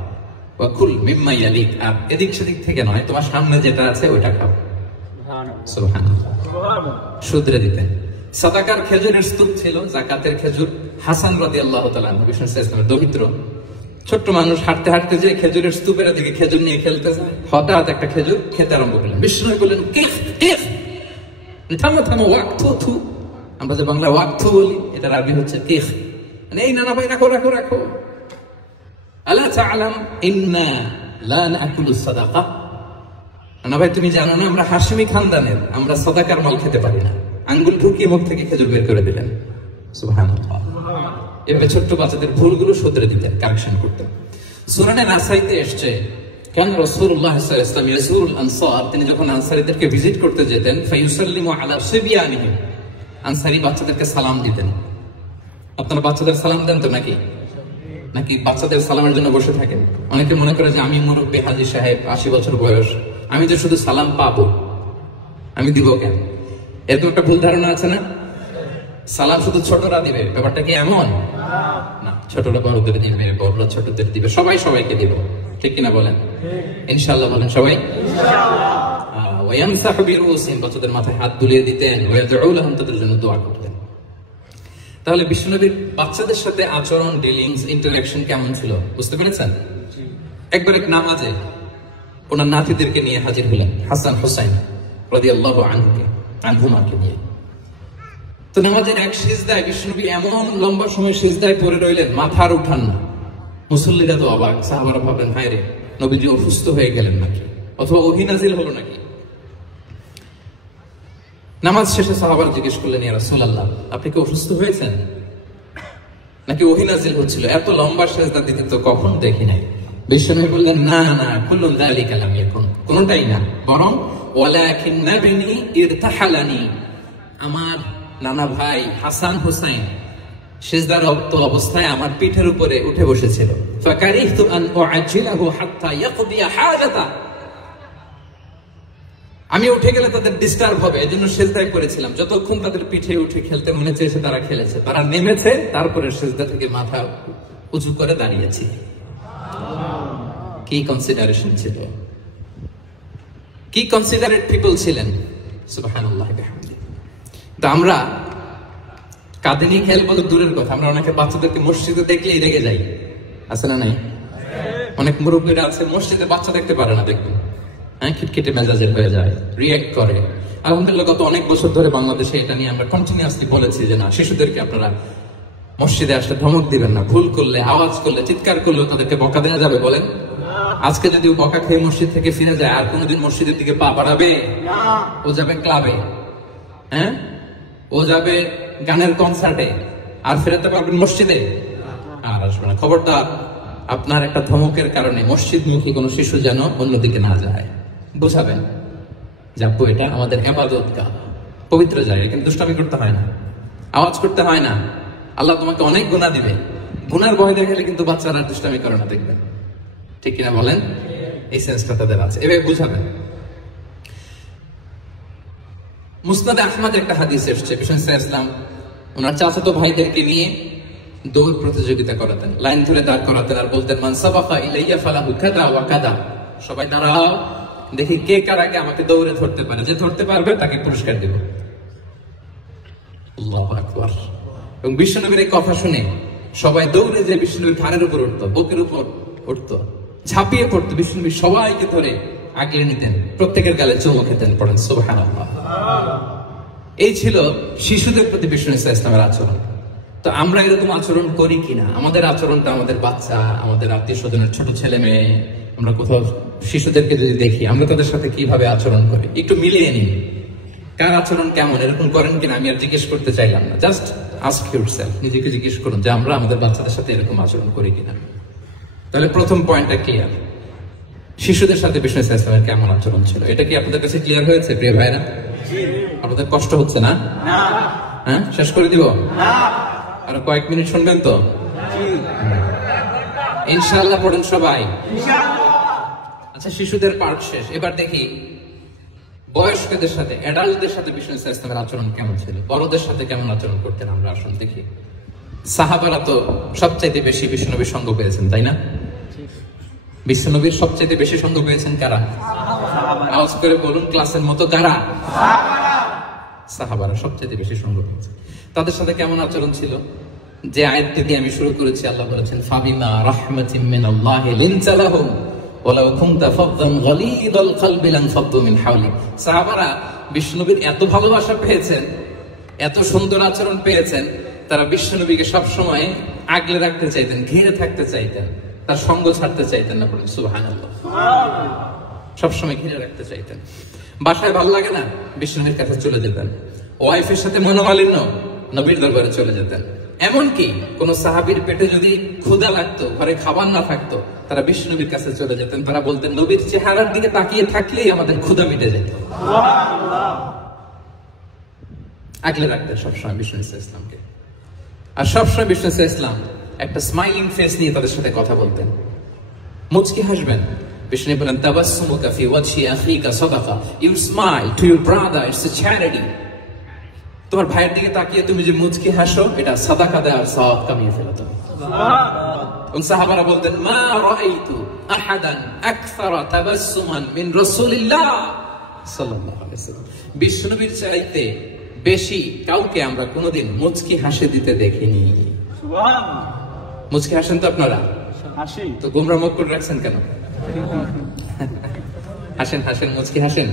ওয়া কুল মিম্মা ইয়ালিক, আর এদিক সেদিক থেকে নয়, তোমার সামনে যেটা আছে ওইটা খাও। সুবহানাল্লাহ, শুধরে দিতেন। সাদাকার খেজুরের স্তূপ ছিল, যাকাতের খেজুর। হাসান রাদিয়াল্লাহু তাআলা আনহু, বিষ্ণু ইসলামের দরিদ্র ছোট্ট মানুষ, হাঁটতে হাঁটতে যে খেজুরের স্তূপের দিকে খেজুর নিয়ে খেলতে যায়, হঠাৎ একটা খেজুর খেতে আরম্ভ করলেন। বিষ্ণু বললেন কিফ কিফ, থামো থামো, ওয়াক্তু থু। আমরা যে বাংলা ওয়াক্তু বলি, এটার আরবি হচ্ছে কিফ, মানে এই নানা ভাই রাখো রাখো রাখো। আলা তাআলাম ইন্না লা নাকুলু সাদাকা, না ভাই তুমি জানো না আমরা হাশিমি খানদানের, আমরা সাদাকার মাল খেতে পারি না। আঙ্গুল ঢুকিয়ে মুখ থেকে খেজুর বের করে দিলেন। সুবহানাল্লাহ। এভাবে ছোট্ট বাচ্চাদের ভুলগুলো শুধরে দিতেন, কারেকশন করতেন। সুনানে নাসাইতে এসছে, কেন রাসূলুল্লাহ সাল্লাল্লাহু আলাইহি ওয়াসাল্লাম ইয়াজুরুল আনসার, তিনি যখন আনসারীদেরকে ভিজিট করতে যেতেন, ফায়ুসাল্লিমু আলা সিবিয়ানিহিম, আনসারী বাচ্চাদেরকে সালাম দিতেন। আপনারা বাচ্চাদের সালাম দেন তো নাকি? নাকি বাচ্চাদের সালামের জন্য বসে থাকেন? অনেকে মনে করে যে আমি মুরব্বী হাজী সাহেব, 80 বছর বয়স, আমি যে শুধু সালাম পাবো, আমি দিব কেন? এরকম একটা ভুল ধারণা আছে না? সালাম শুধু ছোটরা দিবে, ব্যাপারটা কি এমন না? ছোটরা বড়দের দিবে, বড়রা ছোটদের দিবে, সবাই সবাইকে দিব, ঠিক কিনা বলেন? ইনশাআল্লাহ বলেন সবাই। ওয়ায়ামসাহু বিরুসিহিম, বাচ্চাদের মাথায় হাত বুলিয়ে দিতেন। ওয়ায়াদউ লাহুম, তাদের জন্য দোয়া করতেন। তাহলে বিশ্বনবীর বাচ্চাদের সাথে আচরণ, ডিলিংস, ইন্টারঅ্যাকশন কেমন ছিল বুঝতে পেরেছেন? একবার এক নামাজে ওনার নাতিদেরকে নিয়ে হাজির হলেন, হাসান হুসাইন রাদিয়াল্লাহু আনহুমাকে নিয়ে। তো নামাজের এক সিজদায় বিশ্বনবী এমন লম্বা সময় সিজদায় পড়ে রইলেন, মাথা আর উঠান না। মুসল্লিরা তো অবাক, সাহাবারা ভাবলেন হায় রে, নবীজি অসুস্থ হয়ে গেলেন নাকি, অথবা ওহী নাজিল হলো নাকি। নামাজ শেষে সাহাবারা জিজ্ঞেস করলেন ইয়া রাসূলুল্লাহ, আপনি কি অসুস্থ হয়েছেন নাকি ওহী নাজিল হচ্ছিল? এত লম্বা সিজদা দিতে তো কখন দেখি নাই। বিশ্বনবী বললেন না না, কুল্লু যালিকা লাম ইয়াকুন, কোনটাই না, বরং ওয়ালাকিন নাবিনি ইরতাহালানি, আমার নানা ভাই হাসান হুসাইন সিজদারত অবস্থায় আমার পিঠের উপরে উঠে বসেছিল। ফাকারিহতু আন উআজ্জিলাহু হাত্তা ইয়াকদিয়া হাজাতা, আমি উঠে গেলে তাদের ডিস্টার্ব হবে, এজন্য সিজদায় করেছিলাম। যতক্ষণ তাদের পিঠে উঠে খেলতে মনে চেয়েছে তারা খেলেছে, তারা নেমেছে, তারপরে সিজদা থেকে মাথা উঁচু করে দাঁড়িয়েছি। কি কনসিডারেশন ছিল, কি কনসিডারেট পিপল ছিলেন। সুবহানাল্লাহ বিহামদিহি। তো আমরা কাঁধে নিয়ে খেলবো তো দূরের কথা, আমরা অনেকে বাচ্চাদেরকে মসজিদে দেখলেই রেগে যাই, আছে না নাই? অনেক মুরব্বীরা আছে মসজিদে বাচ্চা দেখতে পারে না, দেখবেন হ্যাঁ খিটখিটে মেজাজের হয়ে যায়, রিঅ্যাক্ট করে। আলহামদুলিল্লাহ গত অনেক বছর ধরে বাংলাদেশে এটা নিয়ে আমরা কন্টিনিউয়াসলি বলেছি যে না, শিশুদেরকে আপনারা মসজিদে আসলে ধমক দিবেন না, ভুল করলে, আওয়াজ করলে, চিৎকার করলেও তাদেরকে বকা দেওয়া যাবে বলেন? আজকে যদি ও বকা খেয়ে মসজিদ থেকে ফিরে যায়, আর কোনোদিন মসজিদের দিকে পা বাড়াবে? ও যাবে ক্লাবে, হ্যাঁ ও যাবে গানের কনসার্টে, আর ফেরাতে পারবেন মসজিদে? আর আসবে না। খবরদার, আপনার একটা ধমকের কারণে মসজিদমুখী কোনো শিশু যেন অন্যদিকে না যায়। বুঝাবেন যে আপু এটা আমাদের ইবাদত গাহ, পবিত্র জায়গা, কিন্তু দুষ্টামি করতে হয় না, আওয়াজ করতে হয় না, আল্লাহ তোমাকে অনেক গুনাহ দিবে। গুনার ভয় দেখালে কিন্তু বাচ্চারা দুষ্টামি করে না, দেখবেন, ঠিক কিনা বলেন? এই সেন্সটা তাদের আছে, এভাবে বুঝাবেন। মুসনাদে আহমদ একটা হাদিস এসেছে, বিষ্ণু ইসলাম ওনার চাচাতো ভাইদেরকে নিয়ে দৌড় প্রতিযোগিতা করাতেন, লাইন ধরে দাঁড় করাতেন আর বলতেন মান সাবাকা ইলাইয়া ফালাহু কাদা ওয়া কাদা, সবাই দাঁড়াও দেখি কে কার আগে আমাকে দৌড়ে ধরতে পারে, যে ধরতে পারবে তাকে পুরস্কার দেব। আল্লাহু আকবার। এবং বিষ্ণুনবীর এই কথা শুনে সবাই দৌড়ে যে বিষ্ণুনবীর ঘাড়ের উপর উঠতো, বুকের উপর উঠতো, ঝাঁপিয়ে পড়তো, বিষ্ণুনবী সবাইকে ধরে আগলে নিতেন, প্রত্যেকের গালে চুমু খেতেন। পড়েন সুবহানাল্লাহ। এই ছিল শিশুদের প্রতি বিষ্ণু ইসলামের আচরণ। তো আমরা এরকম আচরণ করি কিনা? আমাদের আচরণটা আমাদের বাচ্চা, আমাদের আত্মীয় স্বজনের ছোট ছেলে মেয়ে, আমরা কোথাও শিশুদেরকে যদি দেখি আমরা তাদের সাথে কিভাবে আচরণ করি একটু মিলিয়ে নিন। কার আচরণ কেমন, এরকম করেন কিনা আমি আর জিজ্ঞেস করতে চাইলাম না, জাস্ট আস্ক ইউরসেলফ, নিজেকে জিজ্ঞেস করুন যে আমরা আমাদের বাচ্চাদের সাথে এরকম আচরণ করি কিনা। তাহলে প্রথম পয়েন্টটা ক্লিয়ার, শিশুদের সাথে বিষ্ণু ইসলামের কেমন আচরণ ছিল। এটা কি আপনাদের কাছে ক্লিয়ার হয়েছে প্রিয় ভাইরা? আপনাদের কষ্ট হচ্ছে না? হ্যাঁ, শেষ করে দিব? আর কয়েক মিনিট শুনবেন তো ইনশাআল্লাহ? পড়েন সবাই। আচ্ছা, শিশুদের পার্ট শেষ, এবার দেখি বয়স্কদের সাথে, অ্যাডাল্টদের সাথে বিষ্ণু ইসলামের আচরণ কেমন ছিল, বড়দের সাথে কেমন আচরণ করতেন আমরা আসুন দেখি। সাহাবারা তো সবচাইতে বেশি বিষ্ণুনবীর সঙ্গ পেয়েছেন, তাই না? বিষ্ণুনবীর সবচাইতে বেশি সঙ্গ পেয়েছেন কারা? আওয়াজ করে বলুন, ক্লাসের মতো কারা? সাহাবারা সবচাইতে বেশি সঙ্গ পেয়েছেন। তাদের সাথে কেমন আচরণ ছিল? যে আয়াতটি দিয়ে আমি শুরু করেছি, আল্লাহ বলেছেন ফাবিমা রাহমাতিন মিনাল্লাহি লিনতা লাহুম ওয়ালাউ কুনতা ফাদদান গালিদাল কলবি লানফাদ্দু মিন হাওলিক। সাহাবারা বিষ্ণুনবীর এত ভালোবাসা পেয়েছেন, এত সুন্দর আচরণ পেয়েছেন, তারা বিষ্ণুনবীকে সব সময় আগলে রাখতে চাইতেন, ঘিরে থাকতে চাইতেন, তার সঙ্গ ছাড়তে চাইতেন না। বলুন সুবহানাল্লাহ। সবসময় ঘিরে রাখতে চাইতেন। বাসায় ভালো লাগে না, বিষ্ণুনবীর কাছে চলে যেতেন। ওয়াইফের সাথে মনোমালিন্য, নবীর দরবারে চলে যেতেন। এমনকি কোন সাহাবীর পেটে যদি ক্ষুধা লাগতো, ঘরে খাবার না থাকতো, তারা বিষ্ণুনবীর কাছে চলে যেতেন। তারা বলতেন নবীর চেহারার দিকে তাকিয়ে থাকলেই আমাদের ক্ষুধা মিটে যেত। আগলে রাখতেন সবসময় বিষ্ণু ইসলামকে। আর সবসময় বিষ্ণু ইসলাম একটা স্মাইলিং ফেস নিয়ে তাদের সাথে কথা বলতেন, মুচকি হাসবেন। বিষ্ণু বলেন তাবাসসুমুকা ফি ওয়াজহি আখিকা সাদাকা, you smile to your brother, it's a charity. তোমার ভাইয়ের দিকে তাকিয়ে তুমি যে মুচকি হাসো, এটা সাদাকা দেওয়ার সওয়াব কামিয়ে ফেলো তুমি। সুবহানাল্লাহ। সাহাবারা বলতেন মা রাআইতু আহাদান আকসারা তাবাসসুমান মিন রাসূলিল্লাহ সাল্লাল্লাহু আলাইহি ওয়াসাল্লাম। বিষ্ণুনবীর চাইতে বেশি কাউকে আমরা কোনোদিন মুচকি হাসি দিতে দেখিনি। সুবহানাল্লাহ। মুচকি হাসেন তো আপনারা? হাসি তো। গোমরা মুখ করে রাখছেন কেন? হাসেন হাসেন, মুচকি হাসেন।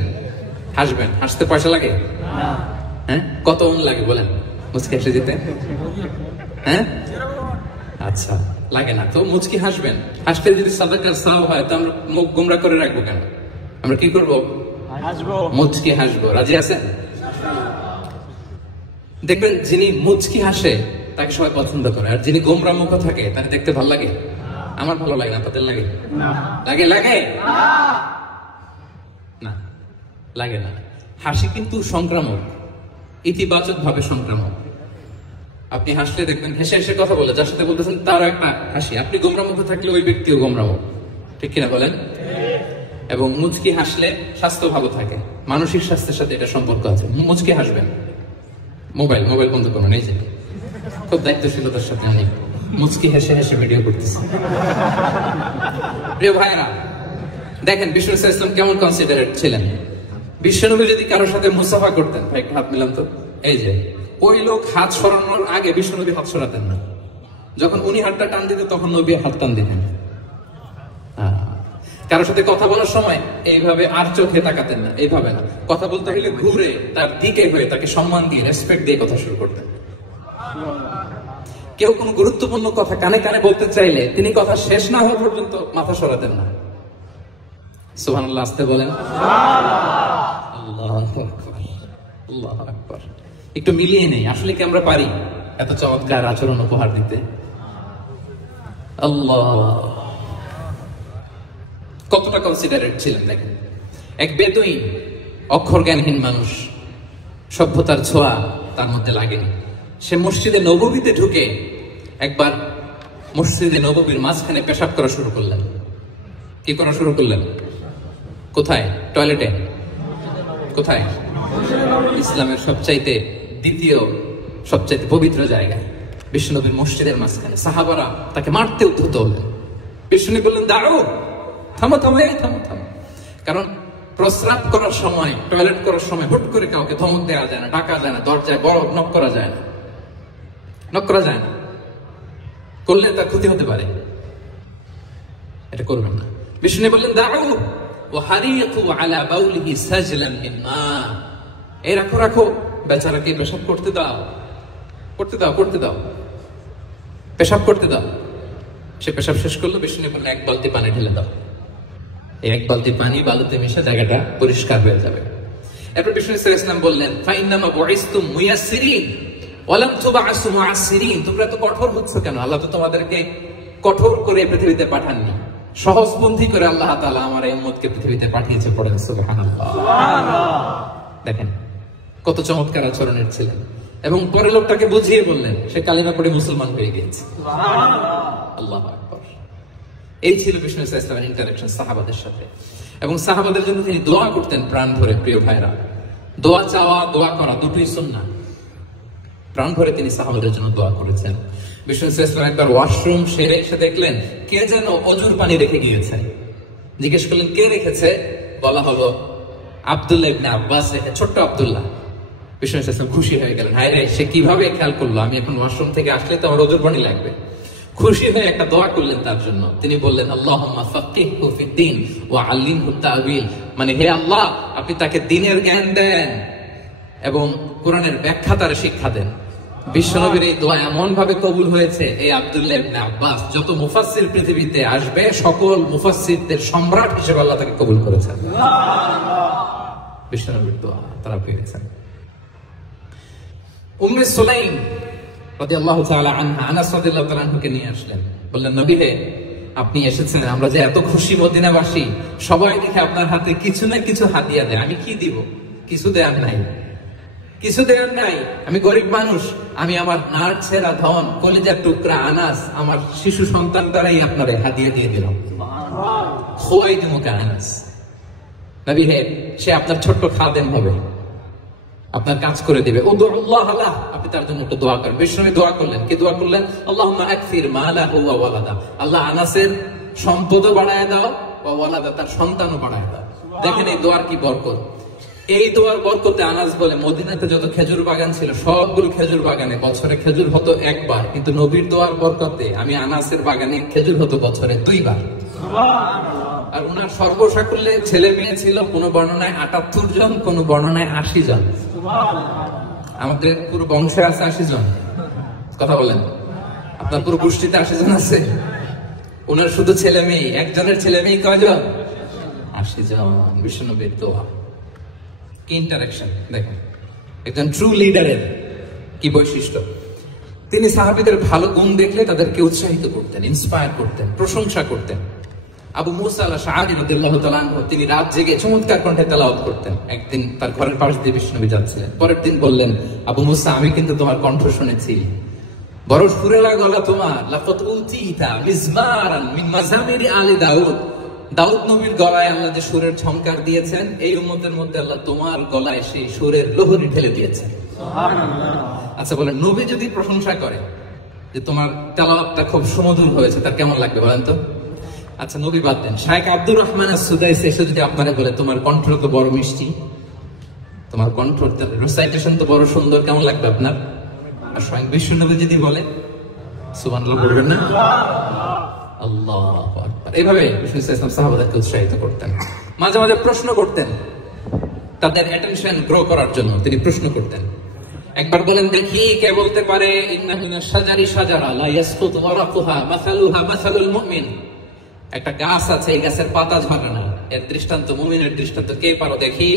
হাসবেন, হাসতে পয়সা লাগে না। হ্যাঁ, কত লাগে বলেন মুচকি হাসি দিতে? হ্যাঁ, আচ্ছা, লাগে না তো মুচকি হাসবেন। হাসতে যদি সাদাকার সওয়াব হয়, তো আমরা মুখ গোমরা করে রাখবো কেন? আমরা কি করবো? হাসবো, মুচকি হাসবো। রাজি আছেন? দেখবেন যিনি মুচকি হাসে তাকে সবাই পছন্দ করে, আর যিনি গোমরা মুখ থাকে তাকে দেখতে ভালো লাগে। আমার ভালো লাগে না, তাদের লাগে? লাগে? লাগে না, লাগে না। হাসি কিন্তু সংক্রামক, ইতিবাচক ভাবে সংক্রামক। আপনি হাসলে দেখবেন হেসে হেসে কথা বলে, যার সাথে বলতেছেন তার একটা হাসি। আপনি গোমরা মুখ থাকলে ওই ব্যক্তিও গোমরা মুখ, ঠিক কিনা বলেন? এবং মুচকি হাসলে স্বাস্থ্য ভালো থাকে, মানসিক স্বাস্থ্যের সাথে এটা সম্পর্ক আছে। মুচকি হাসবেন। মোবাইল বন্ধ করুন। এই যে খুব দায়িত্বশীলতার সাথে আমি মুচকি হেসে হেসে ভিডিও করতেছি। প্রিয় ভাইরা, দেখেন বিষ্ণু ইসলাম কেমন কনসিডারেট ছিলেন। বিশ্বনবী যদি কারোর সাথে মুসাফা করতেন, ভাই হাত মিলান তো, এই যে ওই লোক হাত সরানোর আগে বিশ্বনবী হাত সরাতেন না। যখন উনি হাতটা টান দিতেন তখন নবী হাত টান দিতেন। কারোর সাথে কথা বলার সময় এইভাবে আর চোখে তাকাতেন না, এইভাবে না। কথা বলতে হলে ঘুরে তার দিকে হয়ে তাকে সম্মান দিয়ে, রেসপেক্ট দিয়ে কথা শুরু করতেন। কেউ কোনো গুরুত্বপূর্ণ কথা কানে কানে বলতে চাইলে তিনি কথা শেষ না হওয়া পর্যন্ত মাথা সরাতেন না। সুবহানাল্লাহ। আসতে বলেন আল্লাহু আকবার, আল্লাহু আকবার। একটু মিলিয়ে নেই, আসলে কি আমরা পারি এত চমৎকার আচরণ উপহার দিতে? আল্লাহ, কতটা কনসিডারেট ছিলেন দেখেন। এক বেদুইন, অক্ষর জ্ঞানহীন মানুষ, সভ্যতার ছোঁয়া তার মধ্যে লাগেনি। সে মসজিদে নববীতে ঢুকে একবার মসজিদে নববীর মাঝখানে পেশাব করা শুরু করলেন। কি করা শুরু করলেন? কোথায়? টয়লেটে? কোথায়? ইসলামের সবচাইতে দ্বিতীয় সবচাইতে পবিত্র জায়গায় বিশ্বনবীর মসজিদের মাঝখানে সাহাবারা তাকে মারতে উদ্ধত হলেন। বিশ্বনবী বললেন, দাঁড়ো, থামো থামো, থামো থামো। কারণ প্রস্রাব করার সময়, টয়লেট করার সময় হুট করে কাউকে ধমক দেওয়া যায় না, ডাকা যায় না, দরজায় বড় নক করা যায় না, নক করা যায় না, করলে তার ক্ষতি হতে পারে, এটা করবেন না। বিষ্ণু বললেন, দাঁড়ো, ওয়াহারিকু আলা বাউলিহি সাজলান মিন মা, এই রাখো রাখো, বেচারাকে পেশাব করতে দাও, করতে দাও, করতে দাও, পেশাব করতে দাও। সে পেশাব শেষ করলো। বিষ্ণু বললেন, এক বালতি পানি ঢেলে দাও। এই এক বালতি পানি বালুতে মিশে জায়গাটা পরিষ্কার হয়ে যাবে। এরপর বিষ্ণু সাল্লাল্লাহু আলাইহি ওয়াসাল্লাম বললেন, ফাইন্নামা বুইসতুম মুয়াসসিরিন ওয়া লাম তুবআসু মুআসসিরিন, তোমরা তো কঠোর হচ্ছ কেন? আল্লাহ তো তোমাদেরকে কঠোর করে পৃথিবীতে পাঠাননি, সহজপন্থী করে আল্লাহ তাআলা আমার এই উম্মতকে পৃথিবীতে পাঠিয়েছে। পড়েন সুবহানাল্লাহ। দেখেন কত চমৎকার আচরণের ছিলেন। এবং পরে লোকটাকে বুঝিয়ে বললেন, সে কালিমা পড়ে মুসলমান হয়ে গিয়েছে। আল্লাহু আকবার। এই ছিল বিষ্ণু সাল্লাল্লাহু আলাইহি ওয়াসাল্লামের ইন্টারেকশন সাহাবাদের সাথে। এবং সাহাবাদের জন্য তিনি দোয়া করতেন প্রাণ ভরে। প্রিয় ভাইরা, দোয়া চাওয়া, দোয়া করা দুটোই সুন্নাহ। প্রাণ ভরে তিনি সাহাবাদের জন্য দোয়া করেছেন। বিষ্ণু সাল্লাল্লাহু আলাইহি ওয়াসাল্লাম একবার ওয়াশরুম সেরে এসে দেখলেন কে যেন অজুর পানি রেখে গিয়েছে। জিজ্ঞেস করলেন, কে রেখেছে? বলা হলো, আব্দুল্লাহ ইবনে আব্বাস রেখে, ছোট্ট আব্দুল্লাহ। বিষ্ণু সাল্লাল্লাহু আলাইহি ওয়াসাল্লাম খুশি হয়ে গেলেন, হায় রে, সে কিভাবে খেয়াল করলো, আমি এখন ওয়াশরুম থেকে আসলে তো আমার অজুর পানি লাগবে। খুশি হয়ে একটা দোয়া করলেন তার জন্য। তিনি বললেন, আল্লাহুম্মা ফাক্কিহহু ফিদ-দীন ওয়া আল্লিমহু তা'ওয়িল, মানে হে আল্লাহ, আপনি তাকে দ্বীনের জ্ঞান দেন এবং কোরআনের ব্যাখ্যা তার শিক্ষা দেন। বিশ্বনবীর এই দোয়া এমন ভাবে কবুল হয়েছে, এই আব্দুল্লাহ ইবনে আব্বাস যত মুফাসসির পৃথিবীতে আসবে সকল মুফাসসিরদের সম্রাট হিসেবে আল্লাহ তাকে কবুল করেছেন। বিশ্বনবীর দোয়া তারা পেয়েছেন। উম্মে সুলাইম রাদিয়াল্লাহু তাআলা আনহা, আনাস রাদিয়াল্লাহু তাআলা আনহুকে নিয়ে আসলেন। বললেন, নবী হে, আপনি এসেছেন, আমরা যে এত খুশি মদিনাবাসী, সবাই দেখে আপনার হাতে কিছু না কিছু হাদিয়া দেয়, আমি কি দিব? কিছু দেয়ার নাই, কিছু দেয়ার নাই, আমি গরিব মানুষ, আমি আমার নার ছেঁড়া ধন, কলিজার টুকরা আনাস, আমার শিশু সন্তান দ্বারাই আপনারে হাদিয়া দিয়ে দিলাম। খুয়াইদুমুকা আনাস, নবী হে, সে আপনার ছোট্ট খাদেম হবে, আপনার কাজ করে দিবে। উদুল্লাহ আলাহ, আপনি তার জন্য একটু দোয়া করেন। বিষ্ণু দোয়া করলেন, কি দোয়া করলেন? আল্লাহুম্মা আকসির মালাহু ওয়া ওয়ালাদা, আল্লাহ আনাসের সম্পদও বাড়ায় দাও, ওয়া ওয়ালাদা, তার সন্তানও বাড়ায় দাও। দেখেন এই দোয়ার কি বরকত। এই দোয়ার বরকতে আনাস বলে, মদিনাতে যত খেজুর বাগান ছিল সবগুলো খেজুর বাগানে বছরে খেজুর হতো একবার, কিন্তু নবীর দোয়ার বরকতে আমি আনাসের বাগানে খেজুর হতো বছরে 2 বার। আর ওনার সর্বসাকুল্যে ছেলে মেয়ে ছিল, কোন বর্ণনায় 78 জন, কোন বর্ণনায় 80 জন। আমাদের পুরো বংশে আছে 80 জন। কথা বলেন, আপনার পুরো গোষ্ঠীতে 80 জন আছে? ওনার শুধু ছেলে মেয়ে, একজনের ছেলে মেয়ে কয়জন? 80 জন। বিশ্বনবীর দোয়া কি ইন্টারেকশন দেখেন, একজন ট্রু লিডারের কি বৈশিষ্ট্য। তিনি সাহাবীদের ভালো গুণ দেখলে তাদেরকে উৎসাহিত করতেন, ইন্সপায়ার করতেন, প্রশংসা করতেন। আবু মুসা আল-আশআরী রাদিয়াল্লাহু তাআলা আনহু, তিনি রাত জেগে চমৎকার কণ্ঠে তেলাওয়াত করতেন। একদিন তার ঘরের পাশ দিয়ে বিশ্বনবী যাচ্ছিলেন, পরের দিন বললেন, আবু মুসা, আমি কিন্তু তোমার কণ্ঠ শুনেছি, বড় সুরেলা গলা তোমার। লাকাদ উতিতা মিজমারান মিন মাযামিরি আলি দাউদ, দাউদ নবীর গলায় আল্লাহ যে সুরের ঝংকার দিয়েছেন, এই উম্মতের মধ্যে আল্লাহ তোমার গলায় সেই সুরের লোহরী ঢেলে দিয়েছেন। সুবহানাল্লাহ। আচ্ছা বলেন, নবী যদি প্রশংসা করে যে তোমার তেলাওয়াতটা খুব সুমধুর হয়েছে, তার কেমন লাগবে বলেন তো? আচ্ছা নবী বাদ দেন, শাইখ আব্দুর রহমান আস-সুদাইসি এসে যদি আপনারা বলে, তোমার কণ্ঠ তো বড় মিষ্টি, তোমার কণ্ঠ রিসাইটেশন তো বড় সুন্দর, কেমন লাগবে আপনার? আর স্বয়ং বিশ্বনবী যদি বলে, সুবহানাল্লাহ বলবেন না? আল্লাহু আকবার। এইভাবে বিষ্ণু সাল্লাল্লাহু সাহাবাদেরকে উৎসাহিত করতেন। মাঝে মাঝে প্রশ্ন করতেন, তাদের অ্যাটেনশন গ্রো করার জন্য তিনি প্রশ্ন করতেন। একবার বলেন, দেখি কে বলতে পারে, ইন্না মিনাশ শাজারি শাজারা লা ইয়াসকুতু ওয়ারাকুহা মাসালুহা মাসালুল মুমিন, একটা গাছ আছে, এই গাছের পাতা ঝরে না, এর দৃষ্টান্ত মুমিনের দৃষ্টান্ত। কে পারো দেখি?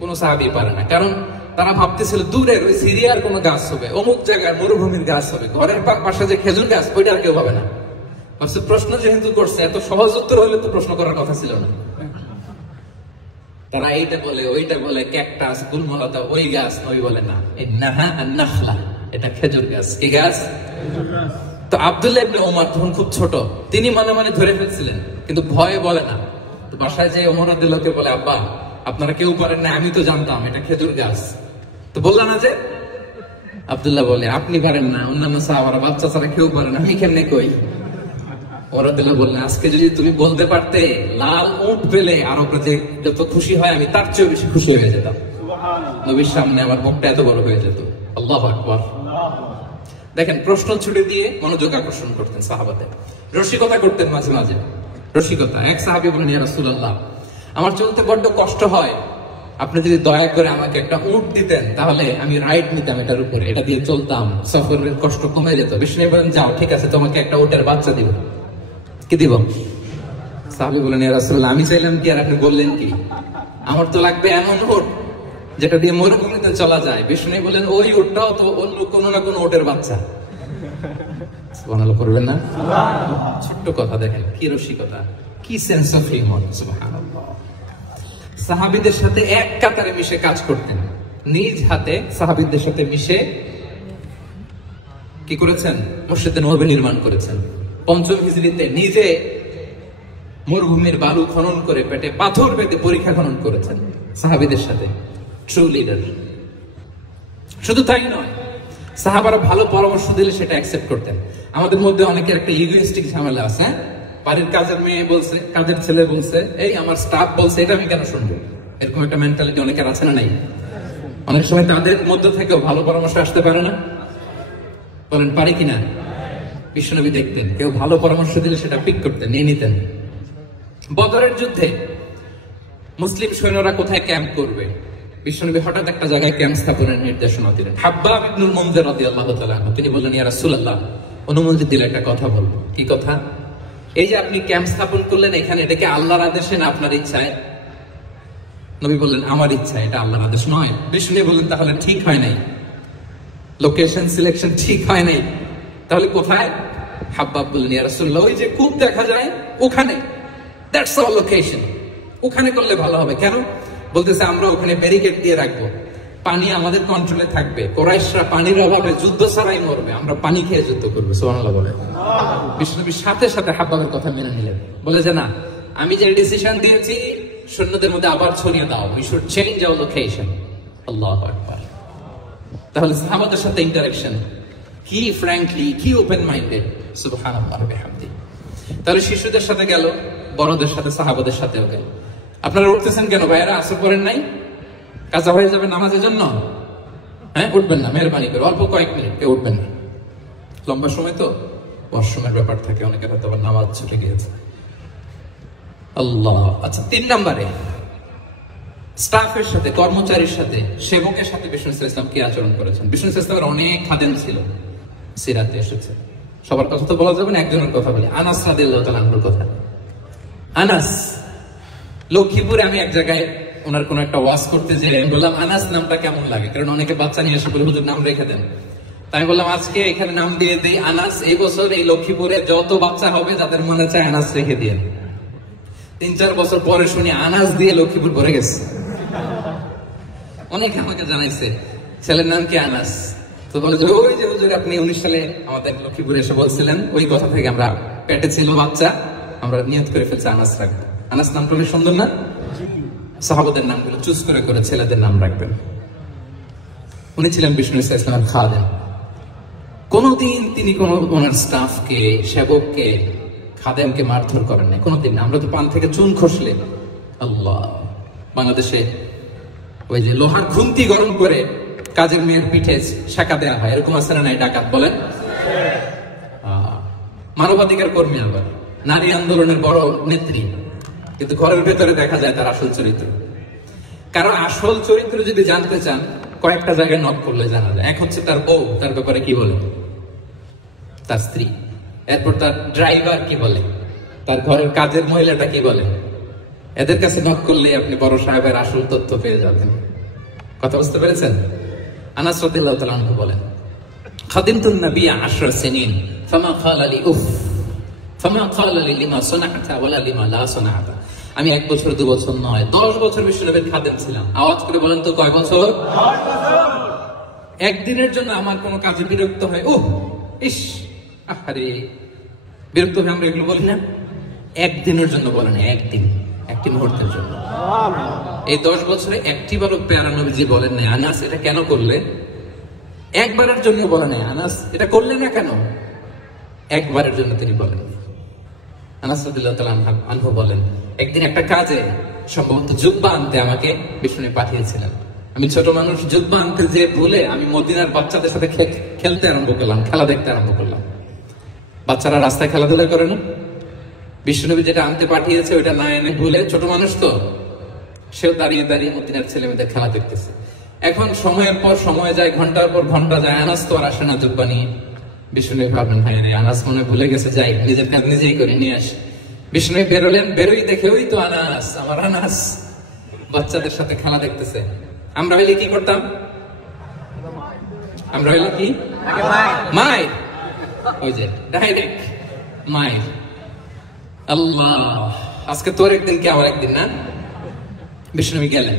কোন সাহাবী পারে না, কারণ তারা ভাবতেছিল দূরের ওই সিরিয়ার কোন গাছ হবে, অমুক জায়গায় মরুভূমির গাছ হবে, ঘরের পাশে যে খেজুর গাছ, ওইটা আর কেউ হবে না। প্রশ্ন যেহেতু করছে, এত সহজ উত্তর হলে তো প্রশ্ন করার কথা ছিল না। তারা এইটা বলে, ওইটা বলে, ক্যাকটাস, গুলমলতা, ওই গাছ। নবী বলে না, ইন্নাহা আন-নাখলা, এটা খেজুর গাছ। কি গাছ? খেজুর গাছ। তো আব্দুল্লাহ ইবনে ওমর তখন খুব ছোট, তিনি মনে মনে ধরে ফেলছিলেন, কিন্তু ভয়ে বলে না। তো বাসায় যে ওমর রাদিয়াল্লাহু বলে, আব্বা আপনারা কেউ পারেন না, আমি তো জানতাম এটা খেজুর গাছ। তো বললাম না যে আব্দুল্লাহ বলে আপনি পারেন না, অন্যান্য সাহাবারা বাচ্চা ছাড়া কেউ পারে না, আমি কেমনে কই? ওরাদুল্লাহ বললেন আজকে যদি তুমি বলতে পারতে লাল উট পেলে আরবরা যে যত খুশি হয় আমি তার চেয়ে বেশি খুশি হয়ে যেতাম। নবীর সামনে আমার মুখটা এত বড় হয়ে যেত। আল্লাহু আকবার। দেখেন, প্রশ্ন ছুড়ে দিয়ে মনোযোগ আকর্ষণ করতেন সাহাবাদের, রসিকতা করতেন মাঝে মাঝে। রসিকতা, এক সাহাবী বলেন ইয়া রাসূলুল্লাহ, আমার চলতে বড্ড কষ্ট হয়, আপনি যদি দয়া করে আমাকে একটা উট দিতেন তাহলে আমি রাইড নিতাম এটার উপরে, এটা দিয়ে চলতাম, সফরের কষ্ট কমে যেত। বিষ্ণু বলেন যাও ঠিক আছে, তোমাকে একটা উটের বাচ্চা দিব। কি দিব? সাহাবী বলেন ইয়া রাসূলুল্লাহ, আমি চাইলাম কি আর আপনি বললেন কি? আমার তো লাগবে এমন উট যেটা দিয়ে মরুভূমিতে চলা যায়। বিষ্ণু বলেন ওই উটটাও তো অন্য কোনো না কোনো উটের বাচ্চা। সুবহানাল্লাহ করবেন না? ছোট্ট কথা, দেখেন কি রসিকতা, কি সেন্স অফ হিউমার। সুবহানাল্লাহ। সাহাবীদের সাথে এক কাতারে মিশে কাজ করতেন, নিজ হাতে সাহাবীদের সাথে মিশে কি করেছেন? মসজিদে নববী নির্মাণ করেছেন। পঞ্চম হিজরিতে নিজে মরুভূমির বালু খনন করে পেটে পাথর পেতে পরীক্ষা খনন করেছেন সাহাবীদের সাথে। True leader. শুধু তাই নয়, সাহাবারা ভালো পরামর্শ দিলে সেটা অ্যাকসেপ্ট করতেন। আমাদের মধ্যে অনেকের একটা ইগোইস্টিক ঝামেলা আছে, হ্যাঁ? বাড়ির কাজের মেয়ে বলছে, কাজের ছেলে বলছে, এই আমার স্টাফ বলছে, এটা আমি কেন শুনবো? এরকম একটা মেন্টালিটি অনেকের আছে না নাই? অনেক সময় তাদের মধ্যে থেকেও ভালো পরামর্শ আসতে পারে না, বলেন পারে কিনা? বিশ্বনবী দেখতেন কেউ ভালো পরামর্শ দিলে সেটা পিক করতেন, নিয়ে নিতেন। বদরের যুদ্ধে মুসলিম সৈন্যরা কোথায় ক্যাম্প করবে, বিশ্বনবী হঠাৎ একটা জায়গায় ক্যাম্প স্থাপনের নির্দেশনা দিলেন। হাব্বাব ইবনুল মুনজির রাদিয়াল্লাহু তাআলা আনহু তিনি বললেন ইয়া রাসূলুল্লাহ, অনুমতি দিলে একটা কথা বলবো। কি কথা? এই যে আপনি ক্যাম্প স্থাপন করলেন এখানে, এটা কি আল্লাহর আদেশে না আপনার ইচ্ছায়? নবী বললেন আমার ইচ্ছা, এটা আল্লাহর আদেশ নয়। বিষ্ণু বললেন তাহলে ঠিক হয় নাই, লোকেশন সিলেকশন ঠিক হয় নাই, তাহলে কোথায়? হাব্বাব বললেন ইয়া রাসূলুল্লাহ, ওই যে কূপ দেখা যায় ওখানে, দ্যাটস আওয়ার লোকেশন, ওখানে করলে ভালো হবে। কেন? বলতেছে আমরা ওখানে ব্যারিকেড দিয়ে রাখবো, পানি আমাদের কন্ট্রোলে থাকবে, কুরাইশরা পানির অভাবে যুদ্ধ ছাড়াই মরবে, আমরা পানি খেয়ে যুদ্ধ করবো। সুবহানাল্লাহ বলে। বিশ্বনবী সাথে সাথে হাব্বাবের কথা মেনে নিলেন, বলে যে না, আমি যে ডিসিশন দিয়েছি সৈন্যদের মধ্যে আবার ছড়িয়ে দাও, we should change our location. আল্লাহু আকবার। তাহলে সাহাবাদের সাথে ইন্টারেকশন কি ফ্র্যাঙ্কলি, কি ওপেন মাইন্ডেড। সুবহানাল্লাহ ওয়া বিহামদিহি। তাহলে শিশুদের সাথে গেল, বড়দের সাথে, সাহাবাদের সাথেও গেল। আপনারা উঠতেছেন কেন ভাইয়েরা? আসর করেন নাই? কাজা হয়ে যাবে নামাজের জন্য? হ্যাঁ, উঠবেন না, মেহরবানি করে অল্প কয়েক মিনিট কেউ উঠবেন না। লম্বা সময় তো ওয়াশরুমের ব্যাপার থাকে, অনেকের হয়তো আবার নামাজ ছুটে গিয়েছে। আল্লাহ। আচ্ছা, 3 নম্বরে স্টাফের সাথে, কর্মচারীর সাথে, সেবকের সাথে বিষ্ণু ইসলাম কি আচরণ করেছেন? বিষ্ণু ইসলামের অনেক খাদেম ছিল, সিরাতে এসেছে। সবার কথা তো বলা যাবে না, একজনের কথা বলি, আনাস রাদিয়াল্লাহু তাআলা আনহুর কথা। আনাস লক্ষ্মীপুরে, আমি এক জায়গায় ওনার কোন একটা ওয়াজ করতে যে বললাম আনাস নামটা কেমন লাগে, কারণ অনেকে বাচ্চা নিয়ে এসে বলে হুজুর নাম রেখে দেন। তাই আমি বললাম আজকে এখানে নাম দিয়ে দিই আনাস। এই বছর এই লক্ষ্মীপুরে যত বাচ্চা হবে যাদের মনে চায় আনাস রেখে দিয়ে। 3-4 বছর পরে শুনি আনাস দিয়ে লক্ষ্মীপুর ভরে গেছে। অনেকে আমাকে জানাইছে ছেলের নাম কি আনাস। তো বলে যে ওই যে হুজুর আপনি 19 সালে আমাদের লক্ষ্মীপুরে এসে বলছিলেন, ওই কথা থেকে আমরা, পেটে ছিল বাচ্চা, আমরা নিয়ত করে ফেলছি আনাস রাখবো। আনাস নামটা অনেক সুন্দর না? সাহাবাদের নামগুলো চুজ করে করে ছেলেদের নাম রাখবেন। উনি ছিলেন বিষ্ণু ইসলামের খাদেম। কোনদিন তিনি কোন ওনার স্টাফকে, সেবককে, খাদেমকে মারধর করেন নাই কোনদিন। আমরা তো পান থেকে চুন খসলে, আল্লাহ, বাংলাদেশে ওই যে লোহার খুন্তি গরম করে কাজের মেয়ের পিঠে শাঁকা দেওয়া হয়, এরকম আছে না নাই? ডাকাত বলেন। মানবাধিকার কর্মী, আবার নারী আন্দোলনের বড় নেত্রী, কিন্তু ঘরের ভেতরে দেখা যায় তার আসল চরিত্র। কারণ আসল চরিত্র যদি জানতে চান কয়েকটা জায়গায় নক করলে জানা যায়। এক হচ্ছে তার বউ, তার ব্যাপারে কি বলে, তার স্ত্রী। এরপর তার ড্রাইভার কি বলে, তার ঘরের কাজের মহিলাটা কি বলে। এদের কাছে নক করলে আপনি বড় সাহেবের আসল তথ্য পেয়ে যাবেন। কথা বুঝতে পেরেছেন? আনাস রাদিয়াল্লাহু তাআলা আনহু বলেন, খাদিমতুন নবী 10 সিনিন ফামা ক্বালা লি উফ ফামা ক্বালা লি লিমা সানা'তা ওয়ালা লিমা লা সানা'তা। আমি 1 বছর 2 বছর নয়, 10 বছর বিশ্বনবীর খাদেম ছিলাম। আওয়াজ করে বলেন তো কয় বছর? 10 বছর। একদিনের জন্য আমার কোনো কাজে বিরক্ত হয়, ওহ ইস আরে, বিরক্ত হয়ে আমরা এগুলো বলি না? একদিনের জন্য বলেন, একদিন, একটি মুহূর্তের জন্য। এই 10 বছরে একটিবারও পেয়ারা নবীজি বলেন নাই আনাস এটা কেন করলে, একবারের জন্য বলে নাই আনাস এটা করলে না কেন, একবারের জন্য তিনি বলেন। আনাস রাদিয়াল্লাহু তাআলা আনহু বলেন, একদিন একটা কাজে সম্ভবত জুব্বা আনতে আমাকে বিষ্ণু পাঠিয়েছিলেন। আমি ছোট মানুষ, জুব্বা আনতে যে বলে আমি মদিনার বাচ্চাদের সাথে খেলতে আরম্ভ করলাম, খেলা দেখতে আরম্ভ করলাম। বাচ্চারা রাস্তায় খেলাধুলা করে না, বিষ্ণুনবী যেটা আনতে পাঠিয়েছে ওইটা না এনে ভুলে, ছোট মানুষ তো সেও দাঁড়িয়ে দাঁড়িয়ে মদিনার ছেলে মেয়েদের খেলা দেখতেছে। এখন সময়ের পর সময় যায়, ঘন্টার পর ঘন্টা যায়, আনাস তো আর আসে না জুব্বা নিয়ে। বিষ্ণুনবী ভাবলেন ভাই রে আনাস মনে ভুলে গেছে, যাই নিজের কাজ নিজেই করে নিয়ে আসে। বিষ্ণুনবী বেরোলেন, বেরোই দেখে ওই তো আনাস, আমার আনাস বাচ্চাদের সাথে খেলা দেখতেছে। আমরা হইলে কি করতাম, আমরা হইলে কি মায়ের, ওই যে ডাইরেক্ট মায়ের। আল্লাহ, আজকে তোর একদিন কি আমার একদিন না। বিষ্ণুনবী গেলেন,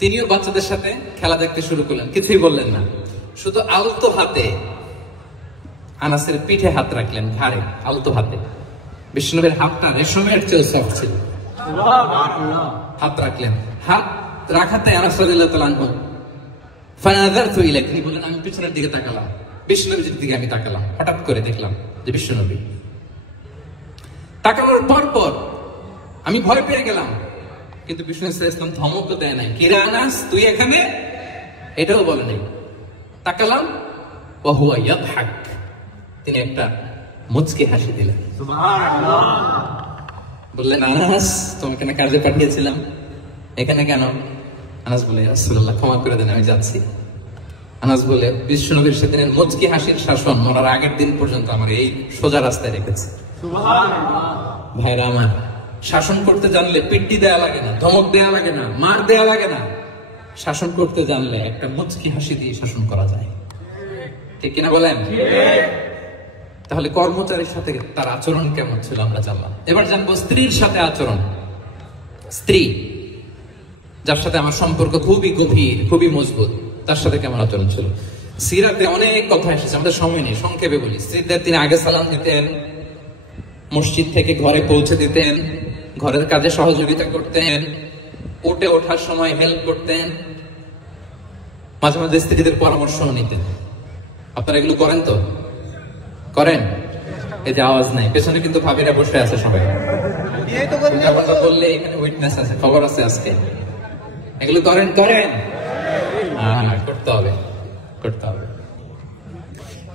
তিনিও বাচ্চাদের সাথে খেলা দেখতে শুরু করলেন, কিছুই বললেন না, শুধু আলতো হাতে আনাসের পিঠে হাত রাখলেন, ঘাড়ে আলতো হাতে। বিষ্ণুনবীর হাতটা রেশমের চেয়ে সফট ছিল, হাত রাখলেন, হাত রাখাতে আনাস রাদিয়াল্লাহু তাআলা আনহু ফানাযারতু ইলাইহি, তিনি বলেন আমি পিছনের দিকে তাকালাম, বিষ্ণুনবীর দিকে আমি তাকালাম, হঠাৎ করে দেখলাম যে বিষ্ণুনবী। তাকানোর পর আমি ভয় পেয়ে গেলাম, কিন্তু বিষ্ণু সাল্লাল্লাহু আলাইহি ওয়াসাল্লাম ধমকও দেয় নাই, কিরে আনাস তুই এখানে, এটাও বলে নাই। তাকালাম, ওয়া হুয়া ইয়াদহাক, তিনি একটা মুচকি হাসি দিলেন। সুবহানাল্লাহ। বললেন আনাস তোমাকে না কাজে পাঠিয়েছিলাম, এখানে কেন? আনাস বলে রাসূলুল্লাহ ক্ষমা করে দেন, আমি যাচ্ছি। আনাস বলে বিষ্ণুনবীর সেদিনের মুচকি হাসির শাসন মরার আগের দিন পর্যন্ত আমার এই সোজা রাস্তায় রেখেছে। সুবহানাল্লাহ। ভাইরা আমার, শাসন করতে জানলে পিট্টি দেয়া লাগে না, ধমক দেয়া লাগে না, মার দেয়া লাগে না। শাসন করতে জানলে একটা মুচকি হাসি দিয়ে শাসন করা যায়, ঠিক কিনা বলেন? তাহলে কর্মচারীর সাথে তার আচরণ কেমন ছিল আমরা জানলাম। এবার জানবো স্ত্রীর সাথে আচরণ। স্ত্রী যার সাথে আমার সম্পর্ক খুবই গভীর, খুবই মজবুত, তার সাথে কেমন আচরণ ছিল। সিরাতে অনেক কথা এসেছে, আমাদের সময় নেই, সংক্ষেপে বলি। স্ত্রীদের তিনি আগে সালাম দিতেন, মসজিদ থেকে ঘরে পৌঁছে দিতেন, ঘরের কাজে সহযোগিতা করতেন, উঠে ওঠার সময় হেল্প করতেন, মাঝে মাঝে স্ত্রীদের পরামর্শ নিতেন। আপনারা এগুলো করেন তো? করেন? এই যে আওয়াজ নাই, পেছনে কিন্তু ভাবিরা বসে আছে সবাই, বললে এখানে উইটনেস আছে, খবর আছে আজকে। এগুলো করেন? করেন, করতে হবে, করতে হবে।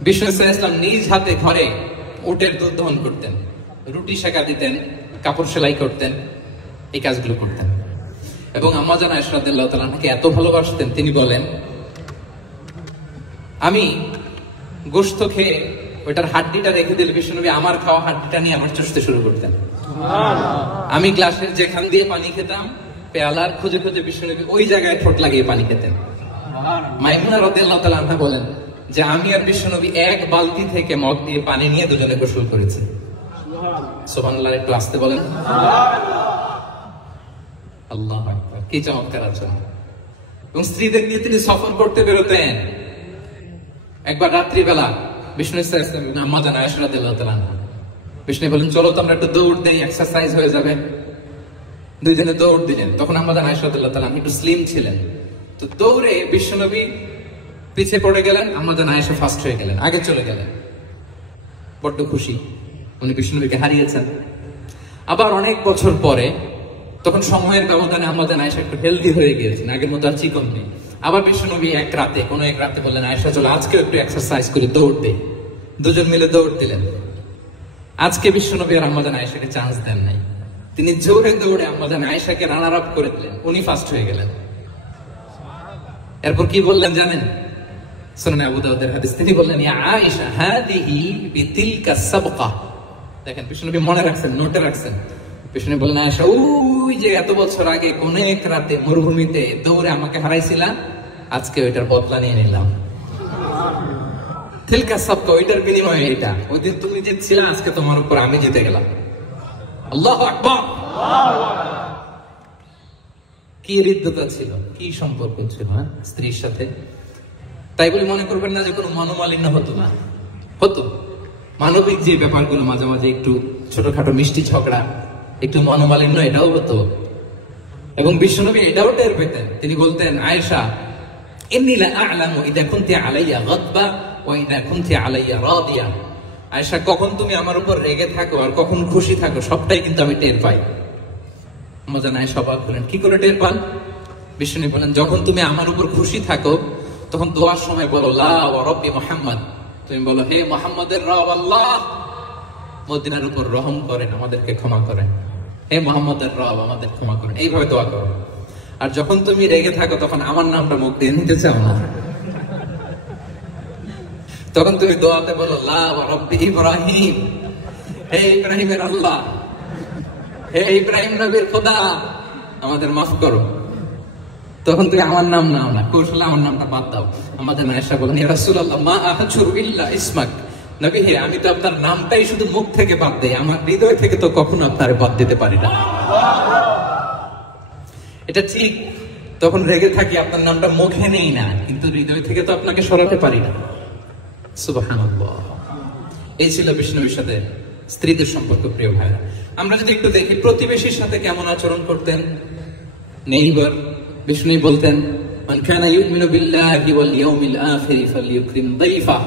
বিষ্ণু সাল্লাল্লাহু আলাইহি ওয়াসাল্লাম নিজ হাতে ঘরে উটের দুধ দহন করতেন, রুটি সেকা দিতেন, কাপড় সেলাই করতেন, এই কাজগুলো করতেন। এবং আম্মা জান আয়েশা রাদিয়াল্লাহু তাআলা আনহাকে এত ভালোবাসতেন, তিনি বলেন আমি গোশত খেয়ে ওইটার হাড্ডিটা রেখে দিলে বিষ্ণুনবী আমার খাওয়া হাড্ডিটা নিয়ে আমার চুষতে শুরু করতেন। আমি গ্লাসের যেখান দিয়ে পানি খেতাম, পেয়ালার খুঁজে খুঁজে বিষ্ণুনবী ওই জায়গায় ঠোঁট লাগিয়ে পানি খেতেন। মাইমুনা রাদিয়াল্লাহু তাআলা আনহা বলেন যে আমি আর বিষ্ণুনবী এক বালতি থেকে মগ দিয়ে পানি নিয়ে দুজনে গোসল করেছি। সুবহানাল্লাহ, একটু আসতে বলেন। আল্লাহু আকবার, কি চমৎকার আচরণ। এবং স্ত্রীদের নিয়ে তিনি সফর করতে বেরোতেন। একবার রাত্রিবেলা বিষ্ণু আম্মা জান আয়েশা রাদিয়াল্লাহু তাআলা আনহা, বিষ্ণু বলেন চলো তো আমরা একটু দৌড় দেই, এক্সারসাইজ হয়ে যাবে। দুইজনে দৌড় দিলেন। তখন আম্মা জান আয়েশা রাদিয়াল্লাহু তাআলা আনহা একটু স্লিম ছিলেন, তো দৌড়ে বিষ্ণুনবী পিছে পড়ে গেলেন, আম্মা জান আয়েশা ফার্স্ট হয়ে গেলেন, আগে চলে গেলেন। বড্ড খুশি, উনি বিষ্ণুনবীকে হারিয়েছেন। আবার অনেক বছর পরে, তখন সময়ের ব্যবধানে আম্মা জান আয়েশা একটু হেলদি হয়ে গিয়েছেন, আগের মতো আর চিকন নেই। আবার বিষ্ণুনবী এক রাতে বললেন আয়েশা চলো আজকে একটু এক্সারসাইজ করে দৌড় দে। দুজন মিলে দৌড় দিলেন। আজকে বিষ্ণুনবী আর আম্মা জান আয়েশাকে চান্স দেন নাই, তিনি জোরে দৌড়ে আম্মা জান আয়েশাকে রানার আপ করে দিলেন, উনি ফার্স্ট হয়ে গেলেন। এরপর কি বললেন জানেন? সুনানে আবু দাউদের হাদিস, তিনি বললেন ইয়া আয়েশা হাদিহি বিতিলকা সাবকা। দেখেন বিষ্ণুনবী মনে রাখছেন, নোটে রাখছেন। বিষ্ণুনবী বললেন আয়েশা ওই যে এত বছর আগে কোন এক রাতে মরুভূমিতে দৌড়ে আমাকে হারাইছিলা, আজকে ওইটার বদলা নিয়ে নিলাম। তিলকা সাবকা, ওইটার বিনিময়ে এটা। ওই দিন তুমি জিতছিলা, আজকে তোমার উপর আমি জিতে গেলাম। আল্লাহু আকবার। কি হৃদ্যতা ছিল, কি সম্পর্ক ছিল স্ত্রীর সাথে। তাই বলে মনে করবেন না যে কোনো মনোমালিন্য হতো না, হতো। মানবিক যে ব্যাপারগুলো, মাঝে মাঝে একটু ছোটখাটো মিষ্টি ঝগড়া, একটু মনোমালিন্য এটাও হতো। এবং বিশ্বনবী এটাও টের পেতেন। তিনি বলতেন, আয়েশা, ইন্নী লা আ'লামু ইযা কুনতি আলাইয়া গাদবা ওয়া ইযা কুনতি আলাইয়া রাদিয়া। আয়েশা, কখন তুমি আমার উপর রেগে থাকো আর কখন খুশি থাকো সবটাই কিন্তু আমি টের পাই। মজা নাই, সবাই বলেন কি করে টের পান? বিশ্বনবী বলেন, যখন তুমি আমার উপর খুশি থাকো তখন দোয়ার সময় বলো লা ওয়া রাব্বি মুহাম্মদ, তুমি বলো হে মুহাম্মদের রব আল্লাহ, মদিনার উপর রহম করেন, আমাদেরকে ক্ষমা করেন, হে মুহাম্মদের রব আমাদের ক্ষমা করেন, এইভাবে দোয়া করো। আর যখন তুমি রেগে থাকো তখন আমার নামটা মুখ দিয়ে নিতে চাও না, তখন তুমি দোয়াতে বলো লা ওয়া রাব্বি ইব্রাহিম, হে ইব্রাহিমের আল্লাহ, হে ইব্রাহিম নবীর খোদা, আমাদের মাফ করো। তখন তুমি আমার নাম নাও না, কৌশলে আমার নামটা বাদ দাও। আমাদের আয়েশা বলেন, ইয়া রাসূলুল্লাহ মা আহজুরু ইল্লা ইসমাক, নবী হে, আমি তো আপনার নামটাই শুধু মুখ থেকে বাদ দেই, আমার হৃদয় থেকে তো কখনো আপনার বাদ দিতে পারি না। এটা ঠিক, তখন রেগে থাকি, আপনার নামটা মুখে নেই না, কিন্তু হৃদয় থেকে তো আপনাকে সরাতে পারি না। সুবহানাল্লাহ। এই ছিল বিষ্ণুর সাথে স্ত্রীদের সম্পর্ক। প্রিয় ভাইরা, আমরা যদি একটু দেখি প্রতিবেশীর সাথে কেমন আচরণ করতেন। নেইবার, বিষ্ণু বলতেন, মান কানা ইউমিনু বিল্লাহি ওয়াল ইয়াউমিল আখির ফালইউকরিম দাইফা,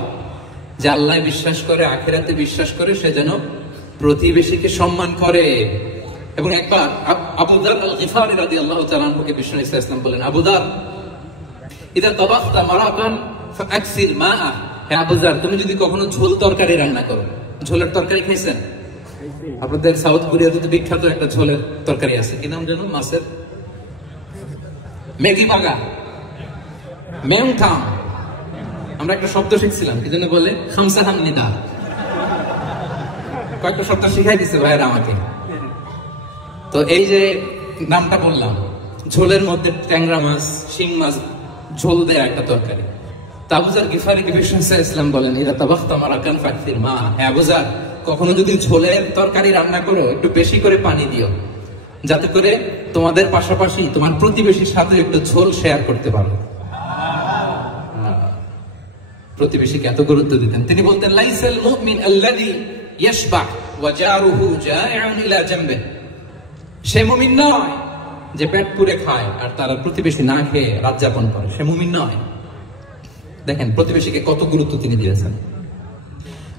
যে আল্লাহ বিশ্বাস করে, আখিরাতে বিশ্বাস করে, সে যেন প্রতিবেশীকে সম্মান করে। এবং একবার আবু যার আল গিফারি রাদিয়াল্লাহু তাআলা আনহুকে বিষ্ণু সাল্লাল্লাহু আলাইহি ওয়াসাল্লাম বলেন, আবু যার, ইদা তাবাখতা মারাকান ফাআকসির মাআ, হে আবু যার, তুমি যদি কখনো ঝোল তরকারি রান্না করো, ঝোলের তরকারি খেয়েছেন? আপনাদের সাউথ কোরিয়াতে তো বিখ্যাত একটা ঝোলের তরকারি আছে, কি নাম জানো? মাছের ম্যাগি বাগা, মেংথাম। আমরা একটা শব্দ শিখছিলাম, কি জন্য বলে খামসা হামনিদা, কয়েকটা শব্দ শিখাই দিচ্ছে ভাইয়েরা আমাকে। তো এই যে নামটা বললাম, ঝোলের মধ্যে ট্যাংরা মাছ, শিং মাছ ঝোল দেয়া একটা তরকারি। তা আবু যার গিফারীকে বিষ্ণু সাল্লাল্লাহু আলাইহি ওয়াসাল্লাম বলেন, ইদা তাবাখতা মারাকান ফাকসির মা, হে আবু যার, কখনো যদি ঝোলের তরকারি রান্না করো একটু বেশি করে পানি দিও, যাতে করে তোমাদের পাশাপাশি তোমার প্রতিবেশীর সাথে একটু ঝোল শেয়ার করতে পারো। প্রতিবেশীকে এত গুরুত্ব দিতেন। তিনি বলতেন, লাইসাল মুমিন আল্লাযী ইয়াশবা ওয়া জারুহু জাইউন ইলা জামবিহি, সে মুমিন নয় যে পেট পুরে খায় আর তার প্রতিবেশী না খেয়ে রাত যাপন করে, সে মুমিন নয়। দেখেন প্রতিবেশীকে কত গুরুত্ব তিনি দিয়েছেন।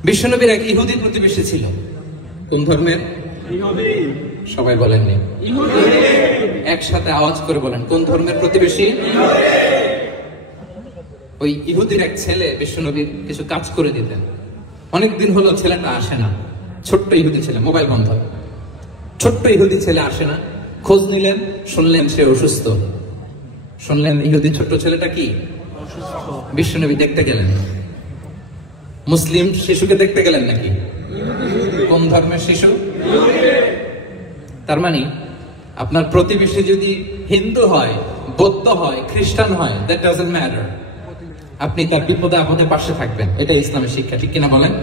বিশ্বনবীর এক ইহুদি প্রতিবেশী ছিল। কোন ধর্মের? ইহুদি। সবাই বলেননি? ইহুদি। একসাথে আওয়াজ করে বলেন, কোন ধর্মের প্রতিবেশী? ইহুদি। ওই ইহুদির এক ছেলে বিশ্বনবীর কিছু কাজ করে দিতেন। অনেকদিন হলো ছেলেটা আসে না, ছোট্ট ইহুদি ছেলে, মোবাইল বন্ধ, ছোট্ট ইহুদি ছেলে আসে না। খোঁজ নিলেন, শুনলেন সে অসুস্থ। শুনলেন ইহুদি ছোট্ট ছেলেটা কি অসুস্থ। বিশ্বনবী দেখতে গেলেন। মুসলিম শিশুকে দেখতে গেলেন নাকি? কোন ধর্মের শিশু? তার মানে আপনার প্রতিবেশী যদি হিন্দু হয়, বৌদ্ধ হয়, খ্রিস্টান হয়, দ্যাট ডাজন্ট ম্যাটার, আপনি তার বিপদে আপদে পাশে থাকবেন। এটা ইসলামের শিক্ষা, ঠিক কিনা বলেন?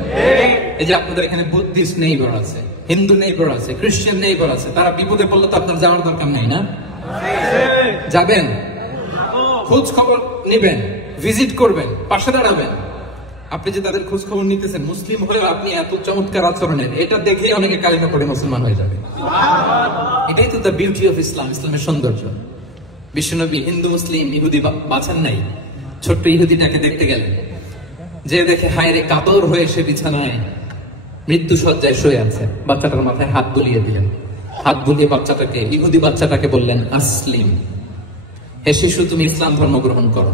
এই যে আপনাদের এখানে বুদ্ধিস্ট নেইবার আছে, হিন্দু নেইবার আছে, খ্রিস্টান নেইবার আছে, তারা বিপদে পড়লে তো আপনার যাওয়ার দরকার নাই না? যাবেন, খোঁজ খবর নেবেন, ভিজিট করবেন, পাশে দাঁড়াবেন। আপনি যে তাদের খোঁজ খবর নিতেছেন, মুসলিম হয়েও আপনি এত চমৎকার আচরণের, এটা দেখেই অনেকে কালিমা পড়ে মুসলমান হয়ে যাবে। এটাই তো দ্য বিউটি অফ ইসলাম, ইসলামের সৌন্দর্য। বিশ্বনবী হিন্দু মুসলিম ইহুদি বাছান নাই, ছোট্ট ইহুদিটাকে দেখতে গেলেন। যে দেখে হায় রে, কাতর হয়ে সে বিছানায় মৃত্যু সজ্জায় শুয়ে আছে। বাচ্চাটার মাথায় হাত বুলিয়ে দিলেন। হাত বুলিয়ে বাচ্চাটাকে, ইহুদি বাচ্চাটাকে বললেন, আসলিম, হে শিশু, তুমি ইসলাম ধর্ম গ্রহণ করো।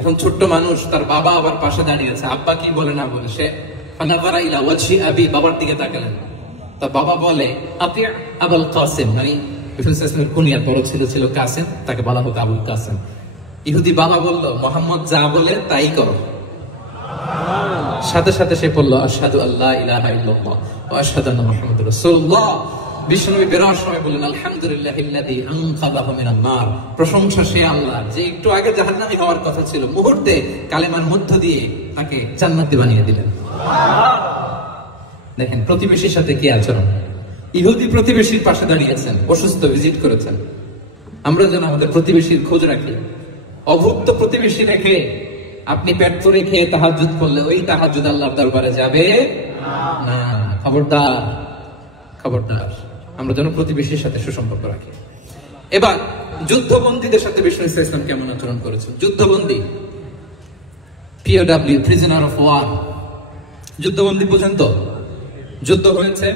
এখন ছোট্ট মানুষ, তার বাবা আবার পাশে দাঁড়িয়ে আছে, আব্বা কি বলে না বলে, সে ফানাযারা ইলা ওয়াজহি আবি, বাবার দিকে তাকালেন। তা বাবা বলে, আতি আবুল কাসিম, মানে রাসূলুল্লাহ কুনিয়ার বড় ছেলে ছিল কাসিম, তাকে বলা হতো আবুল কাসিম। ইহুদি বাবা বলল, মোহাম্মদ যা বলে তাই করো। সাথে সাথে সে বলল, আশহাদু আল্লা ইলাহা ইল্লাল্লাহ ওয়া আশহাদু আন্না মুহাম্মাদুর রাসূলুল্লাহ। বিশ্বনবী বেরোয়ার সময় বললেন, আলহামদুলিল্লাহিল্লাযী আনকাযাহু মিনান নার, প্রশংসা সে আল্লাহ যে একটু আগে জাহান্নামী হওয়ার কথা ছিল, মুহূর্তে কালেমার মধ্য দিয়ে তাকে জান্নাতি বানিয়ে দিলেন। দেখেন প্রতিবেশীর সাথে কি আচরণ। ইহুদি প্রতিবেশীর পাশে দাঁড়িয়েছেন, অসুস্থ, ভিজিট করেছেন। আমরা যেন আমাদের প্রতিবেশীর খোঁজ রাখি। অভুক্ত প্রতিবেশী রেখে আপনি পেট পুরে খেয়ে তাহাজ্জুদ করলে ওই তাহাজ্জুদ আল্লাহর দরবারে যাবে না। খবরদার, খবরদার। আমরা যেন প্রতিবেশীর সাথে সুসম্পর্ক রাখি। এবার যুদ্ধবন্দীদের সাথে বিষ্ণু ইসলাম কেমন আচরণ করেছেন? যুদ্ধবন্দী, POW, প্রিজনার অফ ওয়ার, যুদ্ধবন্দী পর্যন্ত যুদ্ধ হয়েছে,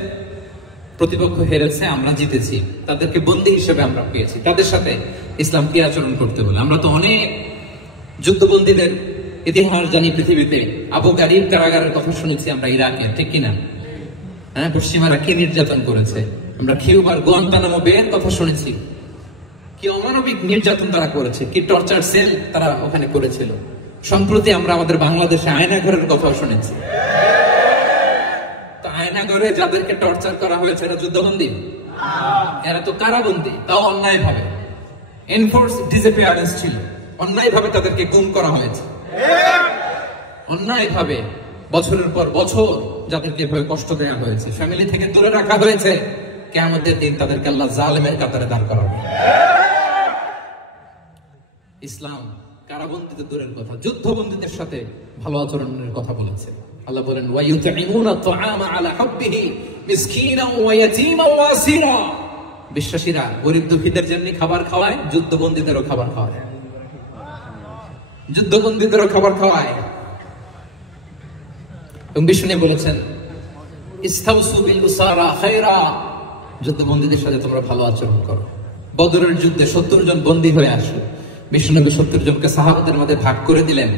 প্রতিপক্ষ হেরেছে, আমরা জিতেছি, তাদেরকে বন্দী হিসেবে আমরা পেয়েছি, তাদের সাথে ইসলাম কি আচরণ করতে বলে? আমরা তো অনেক যুদ্ধবন্দীদের ইতিহাস জানি পৃথিবীতে। আবু গারিব কারাগারের কথা শুনেছি আমরা ইরাকে, ঠিক কিনা? হ্যাঁ, পশ্চিমারা কি নির্যাতন করেছে। আমরা কিউবার গুয়ান্তানামো বের কথা শুনেছি, কি অমানবিক নির্যাতন তারা করেছে, কি টর্চার সেল তারা ওখানে করেছিল। সম্প্রতি আমরা আমাদের বাংলাদেশে আয়নাঘরের কথাও শুনেছি। তো আয়নাঘরে যাদেরকে টর্চার করা হয়েছে এরা যুদ্ধবন্দী? এরা তো কারাবন্দী, তাও অন্যায় ভাবে। এনফোর্স ডিসঅ্যাপিয়ারেন্স ছিল, অন্যায় ভাবে তাদেরকে গুম করা হয়েছে, অন্যায় ভাবে বছরের পর বছর যাদেরকে এভাবে কষ্ট দেওয়া হয়েছে, ফ্যামিলি থেকে দূরে রাখা হয়েছে। কিয়ামতের দিন তাদেরকে আল্লাহ জালেমের কাতারে দাঁড় করাবে। ইসলাম কারাবন্দীদের দূরের কথা, যুদ্ধবন্দীদের সাথে ভালো আচরণের কথা বলেছে। আল্লাহ বলেন, ওয়ায়ুতঈমুনা আত-তাআমা আলা হুব্বিহি মিসকিনান ওয়া ইয়াতীমান ওয়া আসীরা। বিশ্বাসীরা গরিব দুঃখীদের জন্য খাবার খাওয়ায়, যুদ্ধবন্দীদেরও খাবার খাওয়ায়, যুদ্ধবন্দীদেরও খাবার খাওয়ায়। এবং বিষ্ণু বলেছেন, ইস্তাউসু বিল উসারা খায়রা, যুদ্ধবন্দীদের সাথে তোমরা ভালো আচরণ করো। বদরের যুদ্ধে 70 জন বন্দী হয়ে আসলো। বিষ্ণুনবী 70 জনকে সাহাবাদের মধ্যে ভাগ করে দিলেন,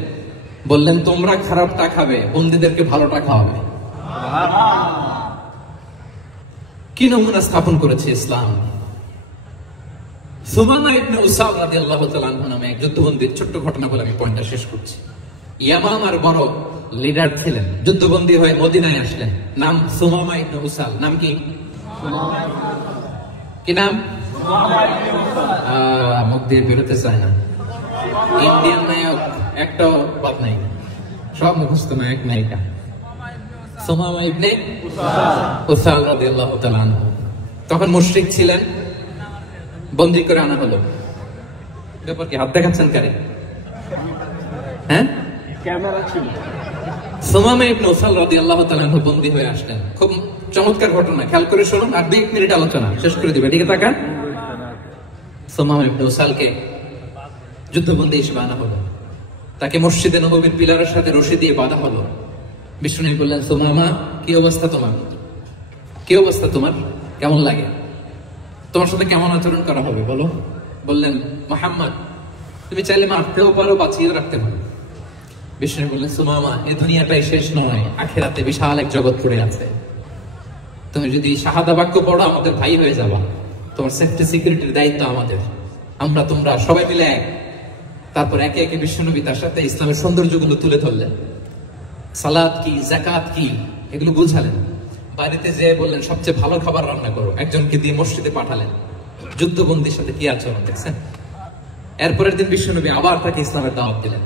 বললেন তোমরা খারাপটা খাবে, বন্দীদেরকে ভালোটা খাওয়াবে। কি নমুনা স্থাপন করেছে ইসলাম। সুমামা ইবনে উসাল রাদিয়াল্লাহু তাআলা আনহু নামে এক যুদ্ধবন্দীর ছোট্ট ঘটনা বলে আমি পয়েন্টটা শেষ করছি। ইয়ামামার বড় লিডার ছিলেন, যুদ্ধবন্দী হয়ে মদিনায় আসলেন, নাম সুমামা ইবনে উসাল। নাম কি? কি নাম? মুখ দিয়ে বেরোতে চায় না। ইন্ডিয়ান নায়ক একটাও বাদ নাই, সব মুখস্থ নায়ক নায়িকা। সুমামা ইবনে উসাল রাদিয়াল্লাহু তাআলা আনহু তখন মুশরিক ছিলেন, বন্দী করে আনা হলো। ব্যাপার কি? হাত দেখাচ্ছেন কারে? হ্যাঁ, ক্যামেরা ছিল। সুমামা ইবনে উসাল রাদিয়াল্লাহু তাআলা আনহু বন্দী হয়ে আসলেন। খুব চমৎকার ঘটনা, খেয়াল করে শুনুন, আর 2 মিনিট আলোচনা শেষ করে দিবে। এদিকে তাকান। সুমামা ইবনে উসালকে যুদ্ধবন্দী হিসেবে আনা হলো, তাকে মসজিদে নববীর পিলারের সাথে রশি দিয়ে বাঁধা হলো। বিষ্ণু বললেন, সুমামা কি অবস্থা তোমার? কি অবস্থা তোমার? কেমন লাগে? তোমার সাথে কেমন আচরণ করা হবে বলো? বললেন, মুহাম্মদ তুমি চাইলে মারতেও পারো, বাঁচিয়ে রাখতে পারো। বিষ্ণু বললেন, সুমামা এই দুনিয়াটাই শেষ নয়, আখিরাতে বিশাল এক জগৎ পড়ে আছে। তুমি যদি শাহাদা বাক্য পড়ো আমাদের ভাই হয়ে যাবা, তোমার সেফটি সিকিউরিটির দায়িত্ব আমাদের, আমরা তোমরা সবাই মিলে এক। তারপর একে একে বিশ্বনবী তার সাথে ইসলামের সৌন্দর্যগুলো তুলে ধরলেন। সালাত কি, যাকাত কি, এগুলো বুঝালেন। বাড়িতে যেয়ে বললেন সবচেয়ে ভালো খাবার রান্না করো, একজনকে দিয়ে মসজিদে পাঠালেন। যুদ্ধবন্দীর সাথে কি আচরণ দেখছেন। এরপরের দিন বিশ্বনবী আবার তাকে ইসলামের দাওয়াত দিলেন।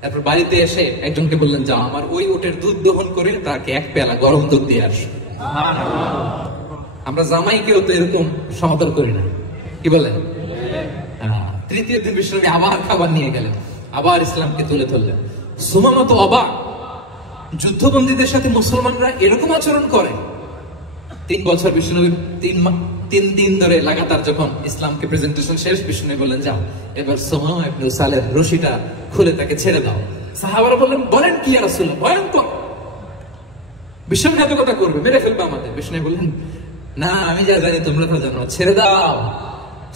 তারপর বাড়িতে এসে একজনকে বললেন, যা আমার ওই উটের দুধ দহন করে তাকে 1 পেয়ালা গরম দুধ দিয়ে আস। আমরা জামাইকেও তো এরকম সমাদর করি না, কি বলেন? তৃতীয় দিন বিশ্বনবী আবার খাবার নিয়ে গেলেন, আবার ইসলামকে তুলে ধরলেন। সুমামা তো অবাক, যুদ্ধবন্দীদের সাথে মুসলমানরা এরকম আচরণ করে। 3 বছর বিশ্বনবী 3 দিন ধরে লাগাতার যখন ইসলামকে প্রেজেন্টেশন শেষ, বিশ্বনবী বললেন, যাও এবার সুমামা ইবনে উসালের রশিটা খুলে তাকে ছেড়ে দাও। সাহাবারা বললেন, বলেন কি ইয়া রাসূলুল্লাহ, ভয়ঙ্কর, বিশ্বাসঘাতকতা করবে, মেরে ফেলবে আমাদের। বিষ্ণু বললেন, না আমি যা জানি তোমরা তো জানো, ছেড়ে দাও।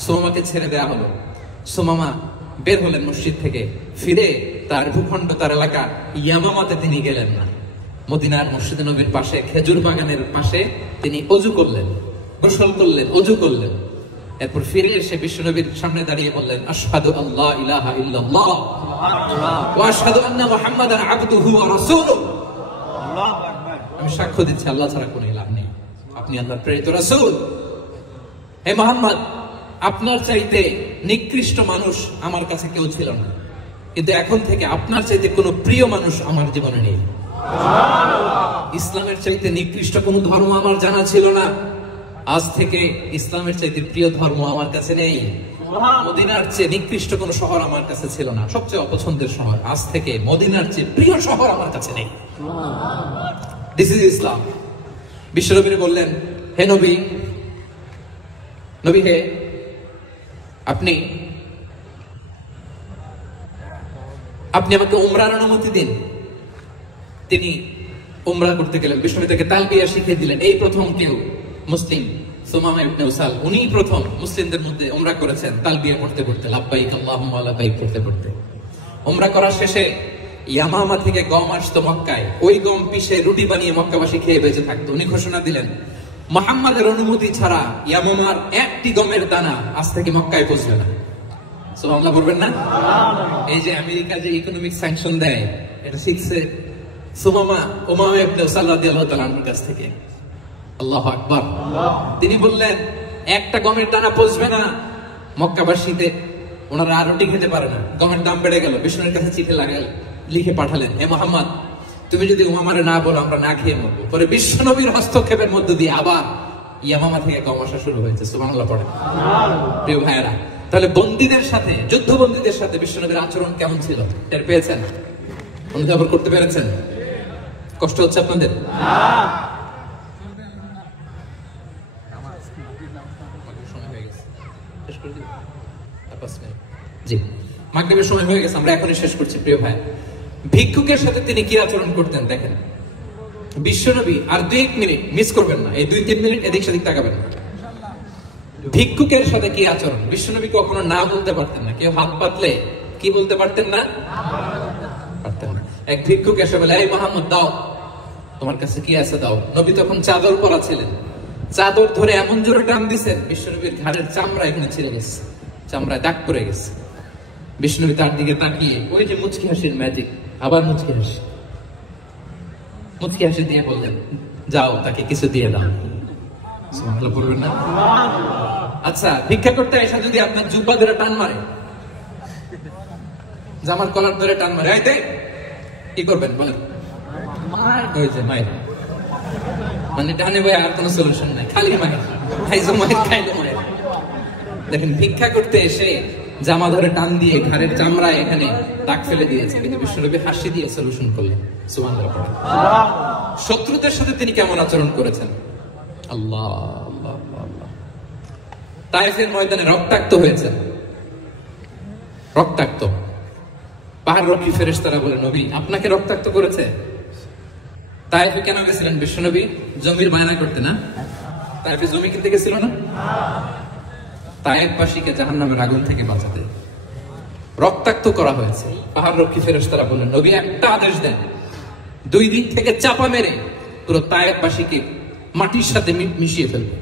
সুমামাকে ছেড়ে দেওয়া হলো। সুমামা বের হলেন মসজিদ থেকে, ফিরে তার ভূখণ্ড, তার এলাকা ইয়ামামাতে তিনি গেলেন না। মদিনার মসজিদে নবীর পাশে খেজুর বাগানের পাশে তিনি অজু করলেন, গোসল করলেন, অজু করলেন। এরপর ফিরে এসে বিশ্বনবীর সামনে দাঁড়িয়ে বললেন, আশহাদু আল্লা ইলাহা ইল্লাল্লাহ ওয়া আশহাদু আন্না মুহাম্মাদান আবদুহু ওয়া রাসূলুহু। আমি সাক্ষ্য দিচ্ছি আল্লাহ ছাড়া কোনো ইলাহ নেই, আপনি আল্লাহর প্রেরিত রাসূল। হে মুহাম্মদ, আপনার চাইতে নিকৃষ্ট মানুষ আমার কাছে কেউ ছিল না, কিন্তু এখন থেকে আপনার চাইতে কোনো প্রিয় মানুষ আমার জীবনে নেই। ইসলামের চাইতে নিকৃষ্ট কোনো ধর্ম আমার জানা ছিল না, আজ থেকে ইসলামের চাইতে প্রিয় ধর্ম আমার কাছে নেই। মদিনার চেয়ে নিকৃষ্ট কোনো শহর আমার কাছে ছিল না, সবচেয়ে অপছন্দের শহর, আজ থেকে মদিনার চেয়ে প্রিয় শহর আমার কাছে নেই। দিস ইজ ইসলাম। বিশ্বনবী বললেন, হে নবী, নবী হে, আপনি আমাকে উমরার অনুমতি দিন। তিনি উমরা করতে গেলেন, বিষ্ণু তাকে তালবিয়া শিখিয়ে দিলেন। এই প্রথম কেউ মুসলিম সুমামা ইবনে উসাল, উনি প্রথম মুসলিমদের মধ্যে উমরা করেছেন তালবিয়া করতে করতে, লাব্বাইক আল্লাহুম্মা লাব্বাইক করতে করতে। উমরা করার শেষে ইয়ামামা থেকে গম আসতো মক্কায়, ওই গম পিষে রুটি বানিয়ে মক্কাবাসী খেয়ে বেঁচে থাকতো। উনি ঘোষণা দিলেন, মুহাম্মাদের অনুমতি ছাড়া ইয়ামামার একটি গমের দানা আজ থেকে মক্কায় পৌঁছবে না। সুবহানাল্লাহ বলবেন না? এই যে আমেরিকা যে ইকোনমিক স্যাংশন দেয়, এটা শিখছে সুমামা ইবনে উসাল রাদিয়াল্লাহু তাআলা আনহুর কাছ থেকে। আল্লাহু আকবার। তিনি বললেন, একটা গমের দানা পৌঁছবে না মক্কাবাসীতে, ওনারা আর রুটি খেতে পারে না। গমের দাম বেড়ে গেল। বিষ্ণুর কাছে চিঠি লিখে পাঠালেন, হে মুহাম্মদ, তুমি যদি উমামারে না বলো আমরা না খেয়ে মরবো। পরে বিশ্ব নবীর হস্তক্ষেপের মধ্য দিয়ে আবার ইয়ামামা থেকে গম আসা শুরু হয়েছে। সুবহানাল্লাহ পড়ে। প্রিয় ভাইয়েরা, তাহলে বন্দীদের সাথে, যুদ্ধবন্দীদের সাথে বিশ্বনবীর আচরণ কেমন ছিল টের পেয়েছেন? অনুধাবন করতে পেরেছেন? কষ্ট হচ্ছে আপনাদের? জি, মাগরিবের সময় হয়ে গেছে, আমরা এখনই শেষ করছি। প্রিয় ভাই, ভিক্ষুকের সাথে তিনি কি আচরণ করতেন দেখেন। বিশ্বনবী আর 2-1 মিনিট মিস করবেন না, এই 2-3 মিনিট এদিক সেদিক তাকাবেন না। ভিক্ষুকের সাথে কি আচরণ? বিশ্বনবী কখনো না বলতে পারতেন না। কেউ হাত পাতলে কি বলতে পারতেন না? পারতেন না। এক ভিক্ষুক এসে বলে, এই মুহাম্মদ দাও, তোমার কাছে কি আছে দাও। নবী তখন চাদর পরা ছিলেন, চাদর ধরে এমন জোরে টান দিছেন বিশ্বনবীর ঘাড়ের চামড়া এখানে ছিঁড়ে গেছে, চামড়ায় দাগ পড়ে গেছে। বিষ্ণুবী তার দিকে তাকিয়ে, ওই যে মুচকি হাসির ম্যাজিক, আবার মুচকি হাসি দিয়ে বললেন, যাও তাকে কিছু দিয়ে দাও। সুবহানাল্লাহ বলবেন না? আচ্ছা, ভিক্ষা করতে এসে যদি আপনার জুব্বা ধরে টান মারে, জামার কলার ধরে টান মারে, আইতে কি করবেন বলেন? মায়ের মানে টানে বয়ে আর কোন সলিউশন নাই, খালি মায়ের খাইলো মায়ের। দেখেন, ভিক্ষা করতে এসে জামা ধরে টান দিয়ে ঘাড়ের চামড়া এখানে দাগ ফেলে দিয়েছে, কিন্তু বিশ্বনবী হাসি দিয়ে সলিউশন করলেন। সুবহানাল্লাহ। শত্রুদের সাথে তিনি কেমন আচরণ করেছেন? আল্লাহ আল্লাহ আল্লাহ। তায়েফের ময়দানে রক্তাক্ত হয়েছেন, রক্তাক্ত। পাহাড় রক্ষী ফেরেশতারা বলে, নবী আপনাকে রক্তাক্ত করেছে? তায়েফে কেন গেছিলেন বিশ্বনবী? জমির বায়না করতে না? তায়েফে জমি কিনতে গেছিল না? তায়েফবাসীকে জাহান্নামের আগুন থেকে বাঁচাতে রক্তাক্ত করা হয়েছে। পাহাড় রক্ষী ফেরেশতারা বললেন, নবী একটা আদেশ দেন, 2 দিক থেকে চাপা মেরে পুরো তায়েফবাসীকে মাটির সাথে মিশিয়ে ফেলবে,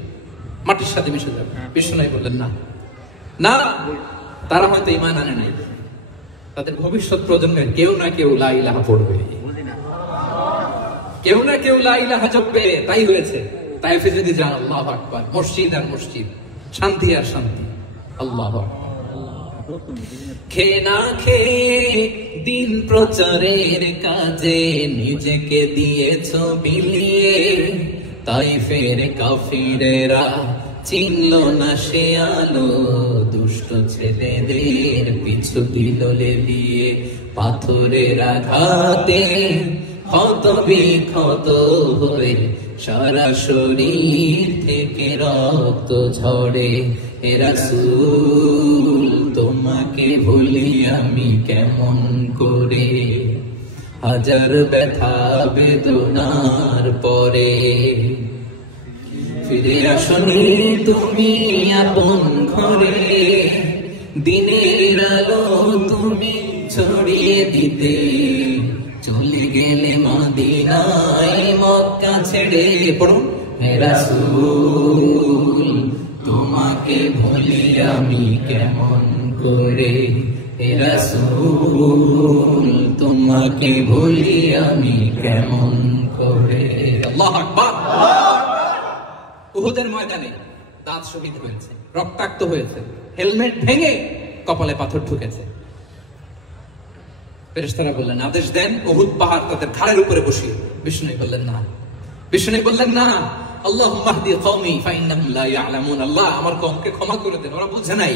মাটির সাথে মিশে যাবে। বিশ্বনবী বললেন, না না, তারা হয়তো ঈমান আনে নাই, তাদের ভবিষ্যৎ প্রজন্মের কেউ না কেউ লা ইলাহা পড়বে, কেউ না কেউ লা ইলাহা জপবে, তাই হয়েছে। তায়েফে যদি যান, আল্লাহু আকবার, মসজিদ আর মসজিদ, শান্তি আর শান্তি। আল্লাহু আকবার। খেয়ে না খেয়ে দিন প্রচারের কাজে নিজেকে দিয়েছ বিলিয়ে, তায়েফের কাফিরেরা চিনল না সে আলো, দুষ্ট ছেলেদের পিছু দিল লেলিয়ে, পাথরের আঘাতে ক্ষত বিক্ষত হয়ে সারা শরীর থেকে রক্ত ঝরে। হে রাসূল তোমাকে ভুলি আমি কেমন করে, হাজার ব্যথা বেদনার পরে ফিরে আসনি তুমি আপন ঘরে, দিনের আলো তুমি ছড়িয়ে দিতে, চলে গেলে মদিনায় মক্কা ছেড়ে। পড়ো, হে রাসূল তোমাকে ভুলি আমি কেমন করে, হে রাসূল তোমাকে ভুলি আমি কেমন করে। আল্লাহু আকবার। উহুদের ময়দানে দাঁত শহীদ হয়েছে, রক্তাক্ত হয়েছে, হেলমেট ভেঙে কপালে পাথর ঢুকেছে। ফেরেশতারা বললেন, আদেশ দেন উহুদ পাহাড় তাদের ঘাড়ের উপরে বসিয়ে। বিষ্ণু বললেন না, বিষ্ণু বললেন না, আল্লাহুম্মা হদি কওমি ফাইন্নাহুম লা ইয়ালামুন, আল্লাহ আমার কওমকে ক্ষমা করে দেন, ওরা বুঝে নাই।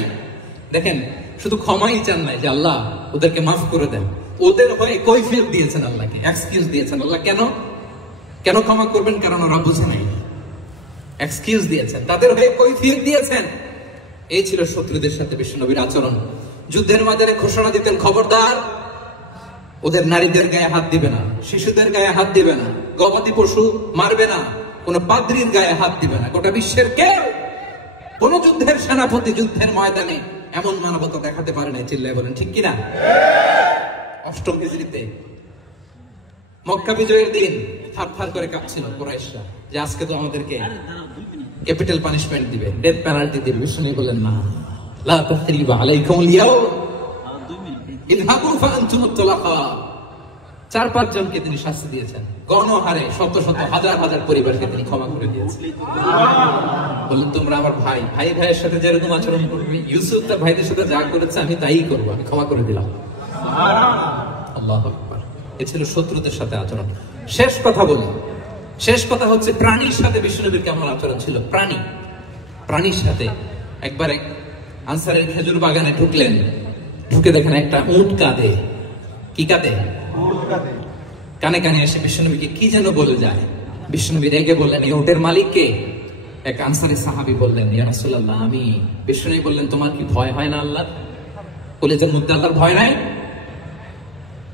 দেখেন, শুধু ক্ষমাই চান নাই যে আল্লাহ ওদেরকে মাফ করে দেন, ওদের হয়ে কৈফিয়ত দিয়েছেন আল্লাহকে, এক্সকিউজ দিয়েছেন। আল্লাহ কেন কেন ক্ষমা করবেন? কারণ ওরা বুঝে নাই, এক্সকিউজ দিয়েছেন, তাদের হয়ে কৈফিয়ত দিয়েছেন। এই ছিল শত্রুদের সাথে বিশ্বনবীর আচরণ। যুদ্ধের ময়দানে ঘোষণা দিতেন, খবরদার ওদের নারীদের গায়ে হাত দিবে না, শিশুদের গায়ে হাত দিবে না, গবাদি পশু মারবে না, কোন পাদ্রীর গায়ে হাত দিবে না। গোটা বিশ্বের কেউ কোন যুদ্ধের সেনাপতি যুদ্ধের ময়দানে এমন মানবতা দেখাতে পারে না। চিল্লায় বলেন ঠিক কিনা? অষ্টম হিজরিতে মক্কা বিজয়ের দিন থার করে কাঁপছিল কুরাইশরা যে আজকে তো আমাদেরকে ক্যাপিটাল পানিশমেন্ট দিবে, ডেথ পেনাল্টি দিবে। বিষ্ণু বললেন না, লা তাসরিবা আলাইকুমুল ইয়াউম ইযহাবু ফাআনতুমুত তুলাকা। 4-5 জনকে তিনি শাস্তি দিয়েছেন, গণহারে শত শত হাজার হাজার পরিবারকে তিনি ক্ষমা করে দিয়েছেন। বললেন তোমরা আমার ভাই, ভাইয়ের সাথে যেরকম আচরণ করবে, ইউসুফ তার ভাইদের সাথে যা করেছে আমি তাই করবো, আমি ক্ষমা করে দিলাম। আল্লাহু আকবার। এ ছিল শত্রুদের সাথে আচরণ। শেষ কথা বলি, শেষ কথা হচ্ছে প্রাণীর সাথে বিশ্বনবীর কেমন আচরণ ছিল। প্রাণীর সাথে একবার এক আনসারের খেজুর বাগানে ঢুকলেন, ঢুকে দেখেন একটা উট কাঁদে। কি কাঁদে? কানে কানে এসে বিশ্বনবীকে কি যেন বলে যায়। বিশ্বনবী রেগে বললেন, এই উটের মালিক কে? এক আনসারী সাহাবী বললেন, ইয়া রাসূলুল্লাহ আমি। বিশ্বনবী বললেন, তোমার কি ভয় হয় না আল্লাহ? কলেজের মধ্যে আল্লাহর ভয় নাই?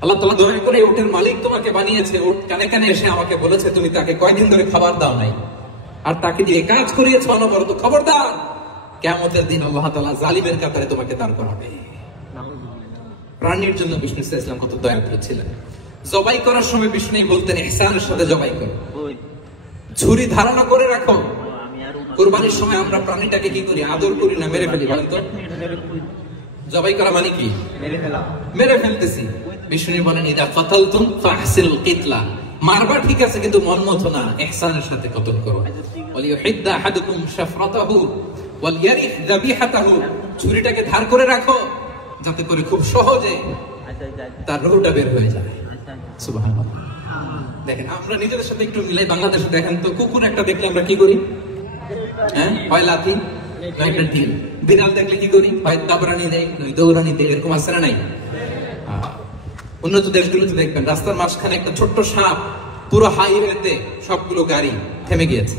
আল্লাহ তাআলা দয়া করে উটের মালিক তোমাকে বানিয়েছে, উট কানে কানে এসে আমাকে বলেছে তুমি তাকে কয়দিন ধরে খাবার দাও নাই, আর তাকে দিয়ে কাজ করিয়েছ অনবরত। খবরদার, কিয়ামতের দিন আল্লাহ তাআলা জালিমের কাতারে তোমাকে দাঁড় করাবে। প্রাণীর জন্য বিষ্ণু ইসলাম কত দয়ালু ছিলেন। জবাই করার সময় বিষ্ণু বলতেন, ইহসানের সাথে জবাই করো, ছুরি ধারণা করে রাখো। কুরবানির সময় আমরা প্রাণীটাকে কি করি? আদর করি না মেরে ফেলি? বলেন তো, জবাই করা মানে কি? মেরে ফেলতেছি। বিষ্ণু বলেন, ইদা কাতালতুম ফাহসিনুল কিতলা, মারবা ঠিক আছে কিন্তু মন মতো না, ইহসানের সাথে কতল করো। ওয়ালিউহিদ্দা আহাদুকুম শাফরাতাহু ওয়ালিয়ারিফ যাবিহাতাহু, ছুরিটাকে ধার করে রাখো যাতে করে খুব সহজে তার রুহটা বের হয়ে যায়। সুবহানাল্লাহ। দেখেন আমরা নিজেদের সাথে একটু মিলাই। বাংলাদেশে দেখেন তো, কুকুর একটা দেখলে আমরা কি করি? হ্যাঁ, হয় লাথি নয়টা ঢিল। বিড়াল দেখলে কি করি? হয় দাবরানি দেয়, নয় দৌড়ানি দেয়। এরকম আছে না নাই? উন্নত দেশগুলোতে দেখবেন রাস্তার মাঝখানে একটা ছোট্ট সাপ, পুরো হাইওয়েতে সবগুলো গাড়ি থেমে গিয়েছে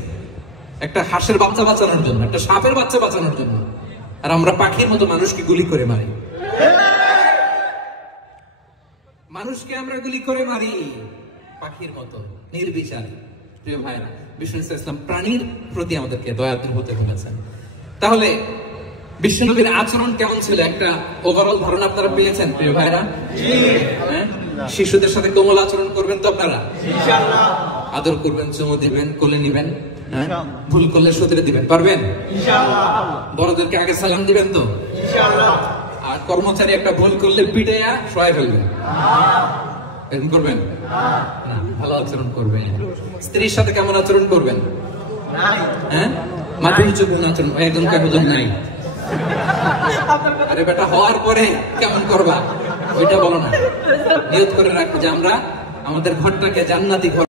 একটা হাঁসের বাচ্চা বাঁচানোর জন্য, একটা সাপের বাচ্চা বাঁচানোর জন্য। আর আমরা পাখির মতো মানুষকে গুলি করে মারি। মানুষকে আমরা গুলি করে মারি পাখির মতো নির্বিচারে। প্রিয় ভাইরা, বিষ্ণু ইসলাম প্রাণীর প্রতি আমাদেরকে দয়ালু হতে বলেছেন। তাহলে বিশ্বনবীর আচরণ কেমন ছিল একটা ওভারঅল ধারণা আপনারা পেয়েছেন প্রিয় ভাইরা? শিশুদের সাথে কোমল আচরণ করবেন তো আপনারা? ইনশাআল্লাহ। আদর করবেন, চুমু দিবেন, কোলে নিবেন, ভুল করলে শুধরে দিবেন, পারবেন? ইনশাআল্লাহ। বড়দেরকে আগে সালাম দিবেন তো? ইনশাআল্লাহ। আর কর্মচারী একটা ভুল করলে পিটাইয়া শোয়াই ফেলবেন, এরকম করবেন না? ভালো আচরণ করবেন। স্ত্রীর সাথে কেমন আচরণ করবেন? হ্যাঁ, মাথা নিচু কোন আচরণ? একদম কেমন নাই। আরে বেটা, হওয়ার পরে কেমন করবা ওইটা বলো না। নিয়ত করে রাখবো যে আমরা আমাদের ঘরটাকে জান্নাতি ঘর